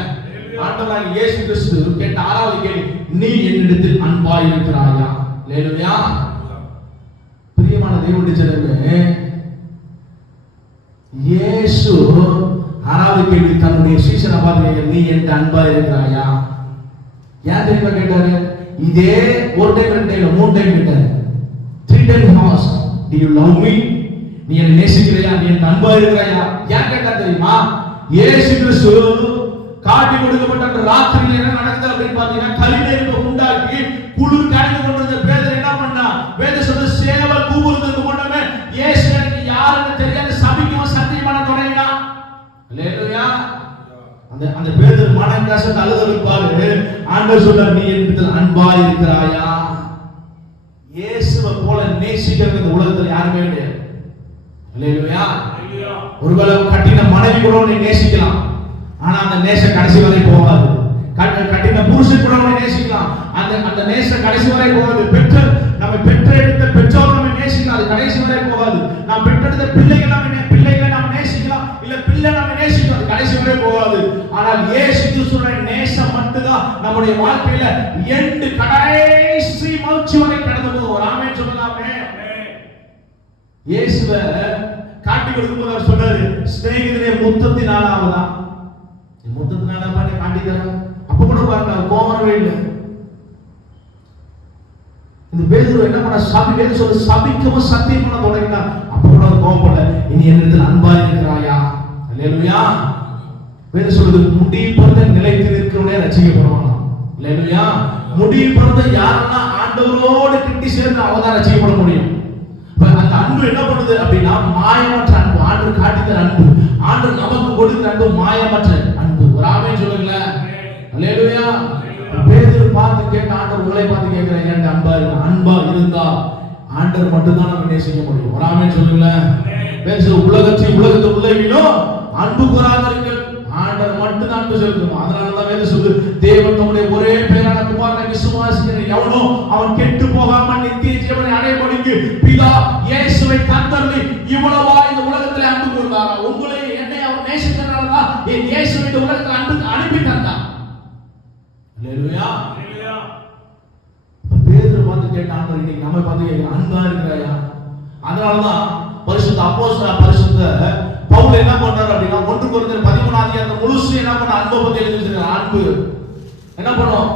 ஆண்டவராகிய இயேசு கிறிஸ்து கேட்ட 6வது கேள்வி, நீ என்னிடத்தில் அன்பாய் இருக்கிறாயா? அல்லேலூயா. பிரியமான தேவனுடைய ஜனமே, இயேசு 6வது கேள்வி தன்னுடைய சீஷனை பார்த்து, நீ என்கிட்ட அன்பா இருக்கிறாயா? ஏன் தெரியுமா கேட்டாரு? இதே ஒரு டைம், 2 டைம், 3 டைம் கேட்டாரு. 3 time ask, do you love me? நீ என்னை நேசிக்கிறையா? நீ எனக்கு அன்பா இருக்கிறாயா? ஏன் கேட்டா தெரியுமா? இயேசு கிறிஸ்து காட்டி கொடுக்கப்பட்ட அந்த ராத்திரியில் என்ன நடக்குது அப்படின்னு பாத்தீங்கன்னா, கலிநெருப்பை உண்டாக்கி குளிர் காய்ந்து கொண்டிருந்த பேதுரு என்ன பண்ணா? வேதம் சொல்ற சேவல் கூவுறதுக்கு முன்னமே இயேசு எனக்கு யாருன்னு தெரியாத சபிக்கவும் சத்தியமான தொடங்கினா. அல்லேலூயா. அந்த பேதுரு மனம் கசந்து அழுத வைப்பாரு. ஆண்டவர் சொல்றார், நீ என்னிடத்தில் அன்பா இருக்கிறாயா? இயேசுவை போல நேசிக்கிறது இந்த உலகத்துல யாருமே கிடையாது. அல்லேலூயா. ஒருவேளை கட்டின மனைவி கூட உன்னை நேசிக்கலாம், ஆனா அந்த நேசம் கடைசி வரை போகாது. கட்டின புருஷன் கூட உன்னை நேசிக்கலாம், அந்த நேசம் கடைசி வரை போகாது. நம்ம பெற்றெடுத்த பெற்றோர் நம்ம நேசிக்கலாம், அது கடைசி வரை போகாது. நாம் பெற்றெடுத்த பிள்ளைகளை நம்ம நேசிக்கலாம், இல்ல பிள்ளை நம்ம நேசிக்கலாம், அது கடைசி வரை போகாது. ஆனால் இயேசு கிறிஸ்துவின் நேசம் மட்டும்தான் நம்முடைய வாழ்க்கையில எண்டு கடைசி மௌச்சி வரை கடந்து போகும். ஒரு ஆமென் சொல்லலாமே. இயேசுவை காட்டி கொடுக்கும்போது அவர் சொன்னாரு, சிநேகிதரே முத்தத்தினால ஆகுதா? முத்தத்தினால பாட்டு காட்டி தர அப்ப கூட பாருங்க கோவரவே இல்லை. இந்த பேதுரு என்ன பண்ண? வேதம் சொல்ல சபிக்கவும் சத்தியம் பண்ண தொடங்கினா. அப்ப கூட கோவப்படல. இனி என்னிடத்தில் அன்பா இருக்கிறாயா? அல்லேலூயா. வேதம் சொல்லுது, முடி பிறந்த நிலைத்து நிற்கிறவனே ரட்சிக்கப்படுவானா. அல்லேலூயா. முடி பிறந்த யாரெல்லாம் ஆண்டவரோடு கிட்டி சேர்ந்து அவன் தான் ரட்சிக்கப்பட முடியும். அந்த அன்பு என்ன பண்ணுது அப்படின்னா, மாயமற்ற அன்பு. ஆண்டவர் காட்டித்தர அன்பு, ஆண்டவர் நமக்கு கொடுக்கிற அன்பு மாயமற்ற அன்பு. ஒரு ஆமென் சொல்லுங்களேன். அல்லேலூயா. பேதுரு பார்த்து கேட்ட ஆண்டவர் உங்களை பார்த்து கேட்கிறேன், ஏன் அன்பா இருக்கு? அன்பா இருந்தா ஆண்டவர் மட்டும் தான் நம்ம நேசிக்க முடியும். ஒரு ஆமென் சொல்லுங்களேன். உலகத்தை உள்ளவிலும் அன்பு கூறாதீர்கள், ஆண்டவர் மட்டும் தான் அன்பு செலுத்தணும். அதனாலதான் வேதம் சொல்லுது, தேவன் தம்முடைய ஒரே பேரான குமாரனை விசுவாசிக்கிற எவனோ அவன் கெட்டு போகாமல் நித்திய ஜீவனை அடையும்படிக்கு பிதா இயேசுவை தந்தருளி இவ்வளவா இந்த உலகத்தில் அன்பு கூர்ந்தாரா? உங்களை என்னை அவர் நேசித்தனாலதான் என் இயேசுவை இந்த உலகத்தில் அன்பு அனுப்பி தந்தார். அல்லேலூயா. பேதுரு பார்த்து கேட்ட ஆண்டவர் இன்னைக்கு நம்ம பார்த்து கேட்க, அன்பா இருக்கிறாயா? அதனாலதான் பரிசுத்த அப்போஸ்தலர் பரிசுத்த பவுல் என்ன பண்றாரு அப்படின்னா, 1 கொரிந்தியர் 13 அதிகாரம் முழுசு என்ன பண்ண? அன்பை பத்தி எழுதி வச்சிருக்காரு. அன்பு என்ன பண்ணும்?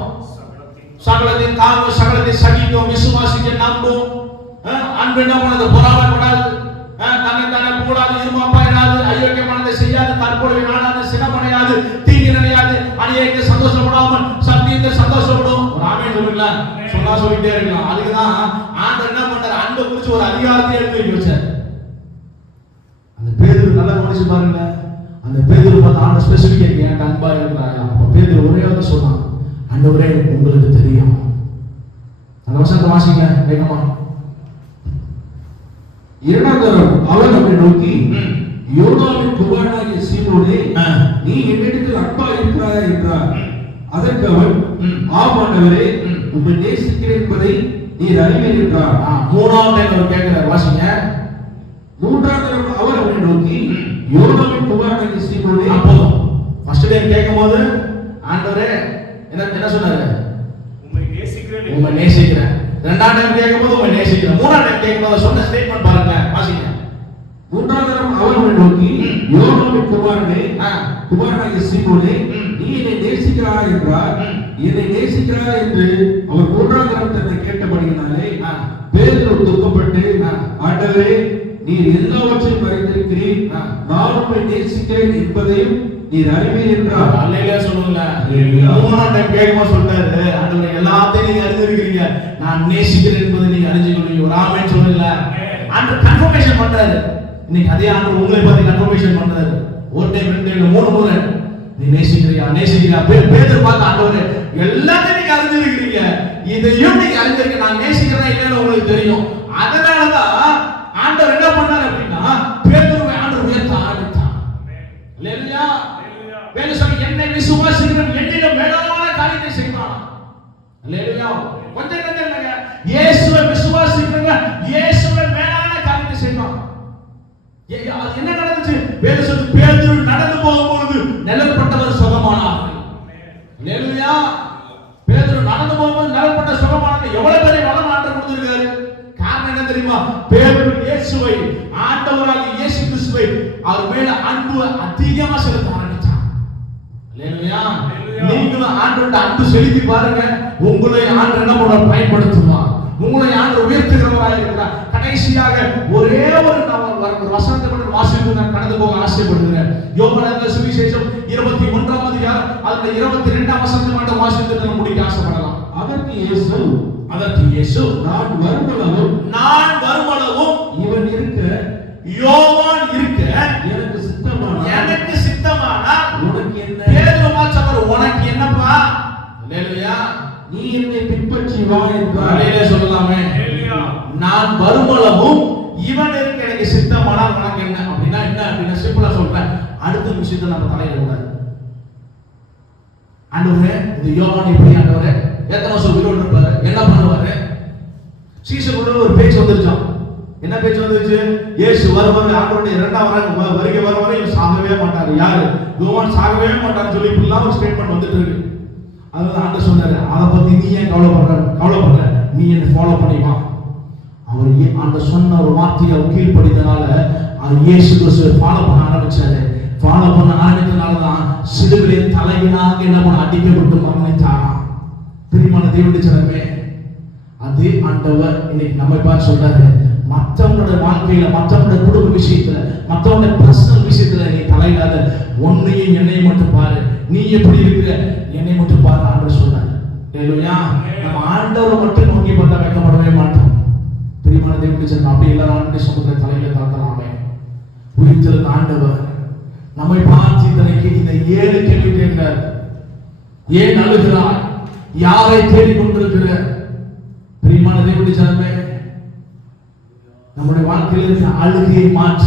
சகலத்தையும் தாங்கும், சகலத்தை சகிக்கும், விசுவாசிக்க நம்பும். அன்பு என்ன பண்ணது? பொறாமைப்படாது, தன்னை புகழாது, இருமாப்பாயிடாது, அயோக்கியமானதை செய்யாது, தற்பொழுது நாடாது, சினமடையாது, தீங்கு நினையாது, அநியாயத்தை சந்தோஷப்படாமல் சத்தியத்தை சந்தோஷப்படும். ஒரு ஆமென் சொல்லுங்களேன். சொன்னா சொல்லிட்டே இருக்கலாம். அதுக்குதான் ஆண்டவர் என்ன பண்றாரு? அன்பை குறிச்சு ஒரு அதிகாரத்தை எடுத்து வச்சார். அந்த பேதுரு நல்லா கவனிச்சு பாருங்க. அந்த பேதுரு பார்த்து ஆண்டவர் ஸ்பெசிபிக்கா கேட்ட, அன்பா இருக்கிறாயா? அப்ப பேதுரு ஒரே வார்த்தை சொன்னான், ஆண்டவரே உங்களுக்கு தெரியும். அந்த வசனத்தை வாசிங்க வேகமா. 2 தரம் அவர் அவரை நோக்கி, யோனாவின் குமாரனாகிய சீமோனே, நீ என்னிடத்தில் அன்பா இருக்கிறாயா என்றார். அதற்கு அவன், ஆம் ஆண்டவரே, உம்மை நேசிக்கிறேன் என்பதை நீர் அறிவீர் என்றார். 3ஆவது டைம் அவர் கேட்கிறார். வாசிங்க. 3ஆம் தரம் அவர் அவரை நோக்கி, யோனாவின் குமாரனாகிய சீமோனே. போதும். ஃபர்ஸ்ட் டைம் கேட்கும்போது ஆண்டவரே என்ன சொன்னாரு? உம்மை நேசிக்கிறேன். 2ஆம் டைம் கேட்கும்போது உம்மை நேசிக்கிறேன். 3ஆம் டைம் கேட்கும்போது சொன்ன ஸ்டேட்மென்ட் பாருங்க. வாசிங்க. 3ஆம் தரம் அவர் அவரை நோக்கி, யோனாவின் குமாரனாகிய சீமோனே, நீ என்னை நேசிக்கிறாய் என்றார். என்னை நேசிக்கிறாய் என்று அவர் 3ஆம் தரம் தன்னை கேட்டபடியினாலே பேதுரு துக்கப்பட்டு, ஆண்டவரே, நீர் எல்லாவற்றையும் அறிந்திருக்கிறீர், நான் உம்மை நேசிக்கிறேன் என்பதையும் நீர் அறிவீர் என்றார். அல்லேலூயா சொல்லுங்க. 3ஆம் டைம் கேட்கும்போது சொல்றாரு, ஆண்டவரே எல்லாத்தையும் நீங்க அறிந்திருக்கிறீங்க, நான் நேசிக்கிறேன் என்பதை நீங்க அறிஞ்சுக்கொள்வீங்க. ஒரு ஆமென் சொல்லுங்க. ஆண்டவர் கன்ஃபர்மேஷன் பண்றாரு. இன்னைக்கு அதே ஆண்டவர் உங்களை பத்தி கன்ஃபர்மேஷன் பண்றாரு. ஒரு டைம், 2 டைம், 3 முறை நீ நேசிக்கிறியா? பேதுரு பார்த்து, ஆண்டவரே எல்லாத்தையும் நீங்க அறிஞ்சிருக்கிறீங்க, இதையும் நீங்க அறிஞ்சிருக்க, நான் நேசிக்கிறேன் இல்லைன்னு உங்களுக்கு தெரியும். அதனாலதான் ஆண்டவர் என்ன பண்ணாரு அப்படின்னா, பேதுருவை ஆண்டவர் உயர்த்த ஆரம்பித்தார். அல்லேலூயா. வேதம் சொல்லுது, என்னை விசுவாசிக்கிறவன் என்னிடம் மேலான காரியத்தை செய்வான். அல்லேலூயா. கொஞ்சம் இல்லைங்க, இயேசுவை விசுவாசிக்கிறவங்க இயேசுவை மேலான காரியத்தை செய்வான். அது என்ன நடந்துச்சு? வேதம் சொல்லுது, பேதுரு நடந்து போகும்போது நிழல்பட்டவர் சுகமானார். அல்லேலூயா. பேதுரு நடந்து போகும்போது நிழல்பட்ட சுகமானார். எவ்வளவு பெரிய வளம் ஆண்டவர் கொடுத்திருக்காரு. காரணம் என்ன தெரியுமா? பேதுரு இயேசுவை, ஆண்டவராகிய இயேசு கிறிஸ்துவை அவர் மேல அன்பு அதிகமா செலுத்த ஆரம்பிச்சார். அல்லேலூயா. நீங்களும் ஆண்டவரோட அன்பு செலுத்தி பாருங்க. உங்களை ஆண்டவர் என்ன பண்ண பயன்படுத்துவார். உங்களை ஆண்டவர் உயர்த்துகிறவராக இருக்கிறார். கடைசியாக ஒரே ஒரு வசனத்தை மட்டும் வாசித்து நான் கடந்து போக ஆசைப்படுகிறேன். யோவான் சுவிசேஷம் 21ஆம் அதிகாரம் அதுல 22ஆம் வசனத்தை மட்டும் வாசித்து நான் முடிக்க ஆசைப்படலாம். அதற்கு இயேசு நான் வருமளவும் இவன் இருக்க யோவான் இருக்க எனக்கு சித்தமானால் உனக்கு என்ன? பேதுருவா சொல்றாரு, உனக்கு என்னப்பா? அல்லேலூயா. நீ என்னை பின்பற்றி வா என்றார். அல்லேலூயா சொல்லலாமே. நான் வருமளவும் இவன் இருக்க எனக்கு சித்தமானால் உனக்கு என்ன? அப்படின்னா என்ன? அப்படின்னா சிம்பிளா சொல்றேன், அடுத்த விஷயத்தை நம்ம தலையில கூடாது. ஆண்டவரே இந்த யோவான் இப்படி ஆண்டவரே எத்தனை வருஷம் உயிரோடு இருப்பாரு, என்ன பண்ணுவாரு? சீசரோட ஒரு பேச்சு வந்துருச்சான். என்ன பேச்சு வந்துருச்சு? இயேசு வருவாரு, ஆண்டவருடைய இரண்டாம் வருகை வருவாரு, இவன் சாகவே மாட்டாரு. யாரு? யோவான் சாகவே மாட்டாருன்னு சொல்லி இப்படிலாம் ஒரு ஸ்டேட்மெண்ட் வந்துட்டு இருக்கு. அதனால ஆண்டவர் சொன்னாரு, அதை பத்தி நீ ஏன் கவலைப்படுற, நீ என்ன ஃபாலோ பண்ணி வா. அவர் அந்த சொன்ன ஒரு வார்த்தையை கீழ்ப்படித்தனால இயேசு கிறிஸ்துவை ஃபாலோ பண்ண ஆரம்பிச்சாரு. ஃபாலோ பண்ண ஆரம்பித்தனாலதான் சிலுவிலே தலையினாக என்ன பண்ண அடிக்கப்பட்டு மரணித்தாராம். பிரியமான தேவனுடைய ஜனமே, அதே ஆண்டவர் இன்னைக்கு நம்மை பார்த்து சொல்றாரு, மற்றவங்களோட வாழ்க்கையில, மற்றவங்களோட குடும்ப விஷயத்துல, மற்றவங்களோட பர்சனல் விஷயத்துல நீ தலையிடாத, ஒன்னையும் என்னையும் மட்டும் பாரு. நீ எப்படி இருக்கிற, என்னை மட்டும் பாரு ஆண்டவர் சொல்றாரு. அல்லேலூயா. நம்ம ஆண்டவரை மட்டும் நோக்கி பார்த்தா வெட்கப்படவே மாட்டோம். பிரியமான தேவனுடைய ஜனமே, அப்படி எல்லாரும் ஆண்டவருடைய சமூகத்தை தலையில தாத்தலாமே. உயிர்த்தெழுந்த ஆண்டவர் நம்மை பார்த்து இந்த 7 கேள்வி கேட்கிறார். ஏன் அழுகிறாய்? யாரை தேடிக் கொண்டிருக்கிற? பிரியமான தேவனுடைய ஜனமே, நம்முடைய வாழ்க்கையில் இருக்கிற அழுகையை மாற்ற,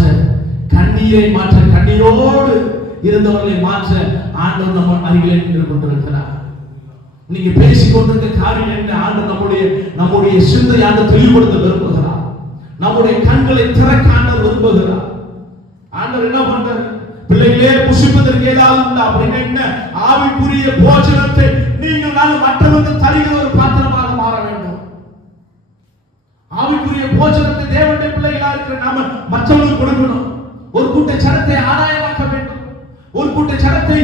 கண்ணீரை மாற்ற, கண்ணீரோடு இருந்தவர்களை மாற்ற ஆண்டவர் நம்ம அருகிலே நின்று கொண்டிருக்கிறார். நீங்க பேசிக் கொண்டிருக்க காரியம் என்ன? ஆண்டவர் நம்முடைய சிந்தை ஆண்டவர் தெளிவுபடுத்த விரும்புகிறார். நம்முடைய கண்களை திறக்க ஆண்டவர் விரும்புகிறார். ஆண்டவர் என்ன பண்றார்? பிள்ளைகளே, புசிப்பதற்கு ஏதாவது உண்டா அப்படின்னு என்ன? ஆவிக்குரிய போஜனத்தை நீங்கள் நான் மற்றவர்கள் தருகிற ஒரு பாத்திரமாக மாற வேண்டும். ஆவிக்குரிய போஜனத்தை தேவனுடைய பிள்ளைகளா இருக்கிற நாம மற்றவர்களுக்கு கொடுக்கணும். ஒரு கூட்ட ஜனத்தை ஆதாயமாக்க வேண்டும். ஒரு கூட்ட ஜனத்தை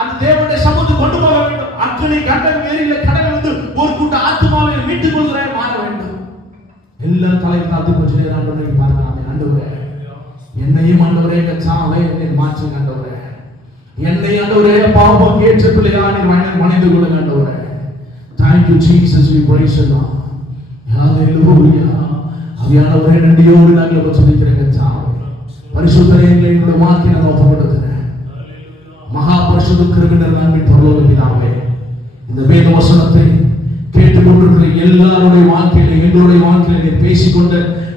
அந்த தேவனுடைய சமூகத்துக்கு கொண்டு போக வேண்டும். அக்கறை கண்டகம் ஏரியில கடல் வந்து ஒரு கூட்ட ஆத்மாவை மீட்டுக் கொள்கிற மாற வேண்டும். எல்லா தலையும் காத்து கொஞ்சம் நேரம் ஆண்டவரை பார்க்கலாமே. ஆண்டவரே, என்னையும் ஆண்டவரே கச்சாவே என்னை மாற்றி ஆண்டவரே, என்னை ஆண்டவரே பாவம் ஏற்ற பிள்ளையா நீர் மனித கொள்ளுங்க ஆண்டவரே. Thank you Jesus, we praise you Lord. Hallelujah. ஆவியானவரே, நன்றியோடு நாங்கள் உபசரிக்கிறோம் கச்சாவே. பரிசுத்தரே, எங்களுடைய வாக்கினை நான் ஒப்புக்கொடுக்கிறேன். மகா பரிசுத்த கிருபையினால் நம்பி பரலோக பிதாவே, இந்த வேத வசனத்தை கேட்டுக்கொண்டிருக்கிற எல்லாருடைய வாழ்க்கையில, எங்களுடைய வாழ்க்கையில நீர்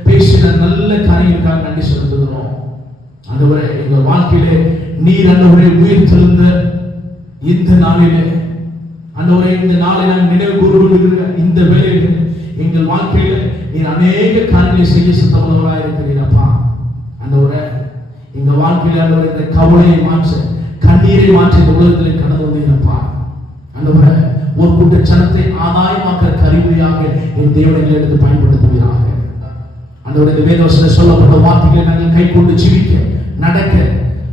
பேசின நல்ல காரியங்களுக்காக நன்றி செலுத்துகிறோம். ஆண்டவரே, எங்கள் வாழ்க்கையிலே நீர் ஆண்டவரே உயிர் தெழுந்த இந்த நாளிலே, ஆண்டவரே இந்த நாளை நாங்கள் நினைவு கூறுகிற இந்த வேளையிலே எங்கள் வாழ்க்கையில நீர் அநேக காரியங்களை செய்ய சித்தமுள்ளவராக இருக்கிறீரப்பா. ஆண்டவரே, எங்க வாழ்க்கையில ஆண்டவரே இந்த கவலையை மாற்ற, கண்ணீரை மாற்ற இந்த உலகத்திலே கடந்து வந்தீரப்பா. ஆண்டவரே, ஒரு கூட்ட ஜனத்தை ஆதாயமாக்குற கருவியாக என் தேவனை எடுத்து பயன்படுத்துவீராக. ஆண்டவரே, இந்த வேதவசனத்தில் சொல்லப்பட்ட வார்த்தைகளை நாங்கள் கை கொண்டு ஜீவிக்க, நடக்க,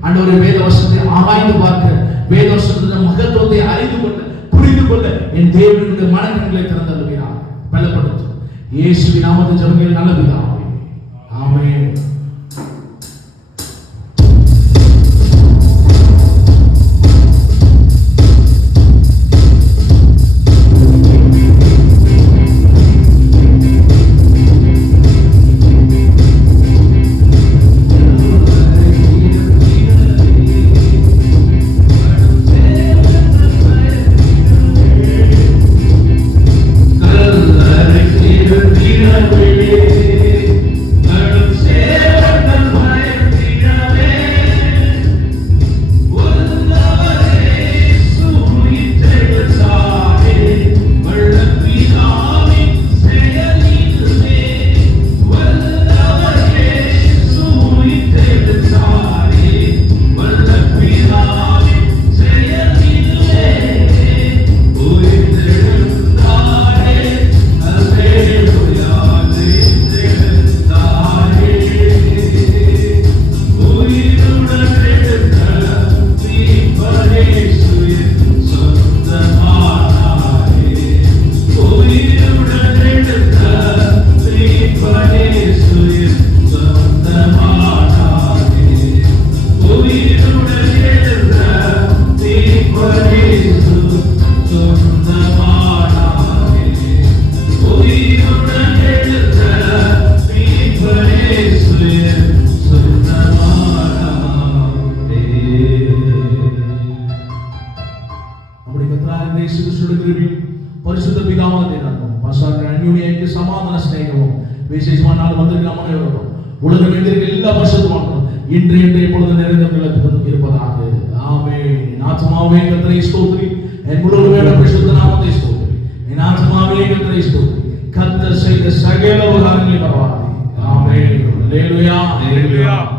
ஆண்டவரே வேதவசனத்தை ஆராய்ந்து பார்க்க, வேதவசனத்தின் மகத்துவத்தை அறிந்து கொள்ள, புரிந்து கொள்ள என் தேவனுடைய மனக்கண்களை திறந்தருளுவீராக. பலப்படுத்தும் இயேசுவின் நாமத்தில் ஜெபங்கள் நல்ல பிதாவே, ஆமென். கல்லறை தீரத்திலே நம்முடைய கர்த்தராகிய இயேசு கிறிஸ்துவின் கிருபையும் பரிசுத்த பிதாவாகிய தேவனும் பரிசுத்த அன்யோன்ய சமாதான ஸ்நேகமும் விசேஷமான நாள் வந்திருக்கிற அனைவருக்கும் உலகம் எங்கிருக்கிற எல்லா பரிசுத்தவான்களும் இன்றைய பொழுது நிறைந்த நிலத்துக்கு இருப்பதாக. ஆமென். என் ஆத்துமாவே கர்த்தரை ஸ்தோத்திரி, என் முழு பரிசுத்த நாமத்தை ஸ்தோத்திரி. என் ஆத்துமாவே கர்த்தரை ஸ்தோத்திரி, கர்த்தர் செய்த சகல உபகாரங்களை மறவாதே. ஆமென். அல்லேலூயா. அல்லேலூயா.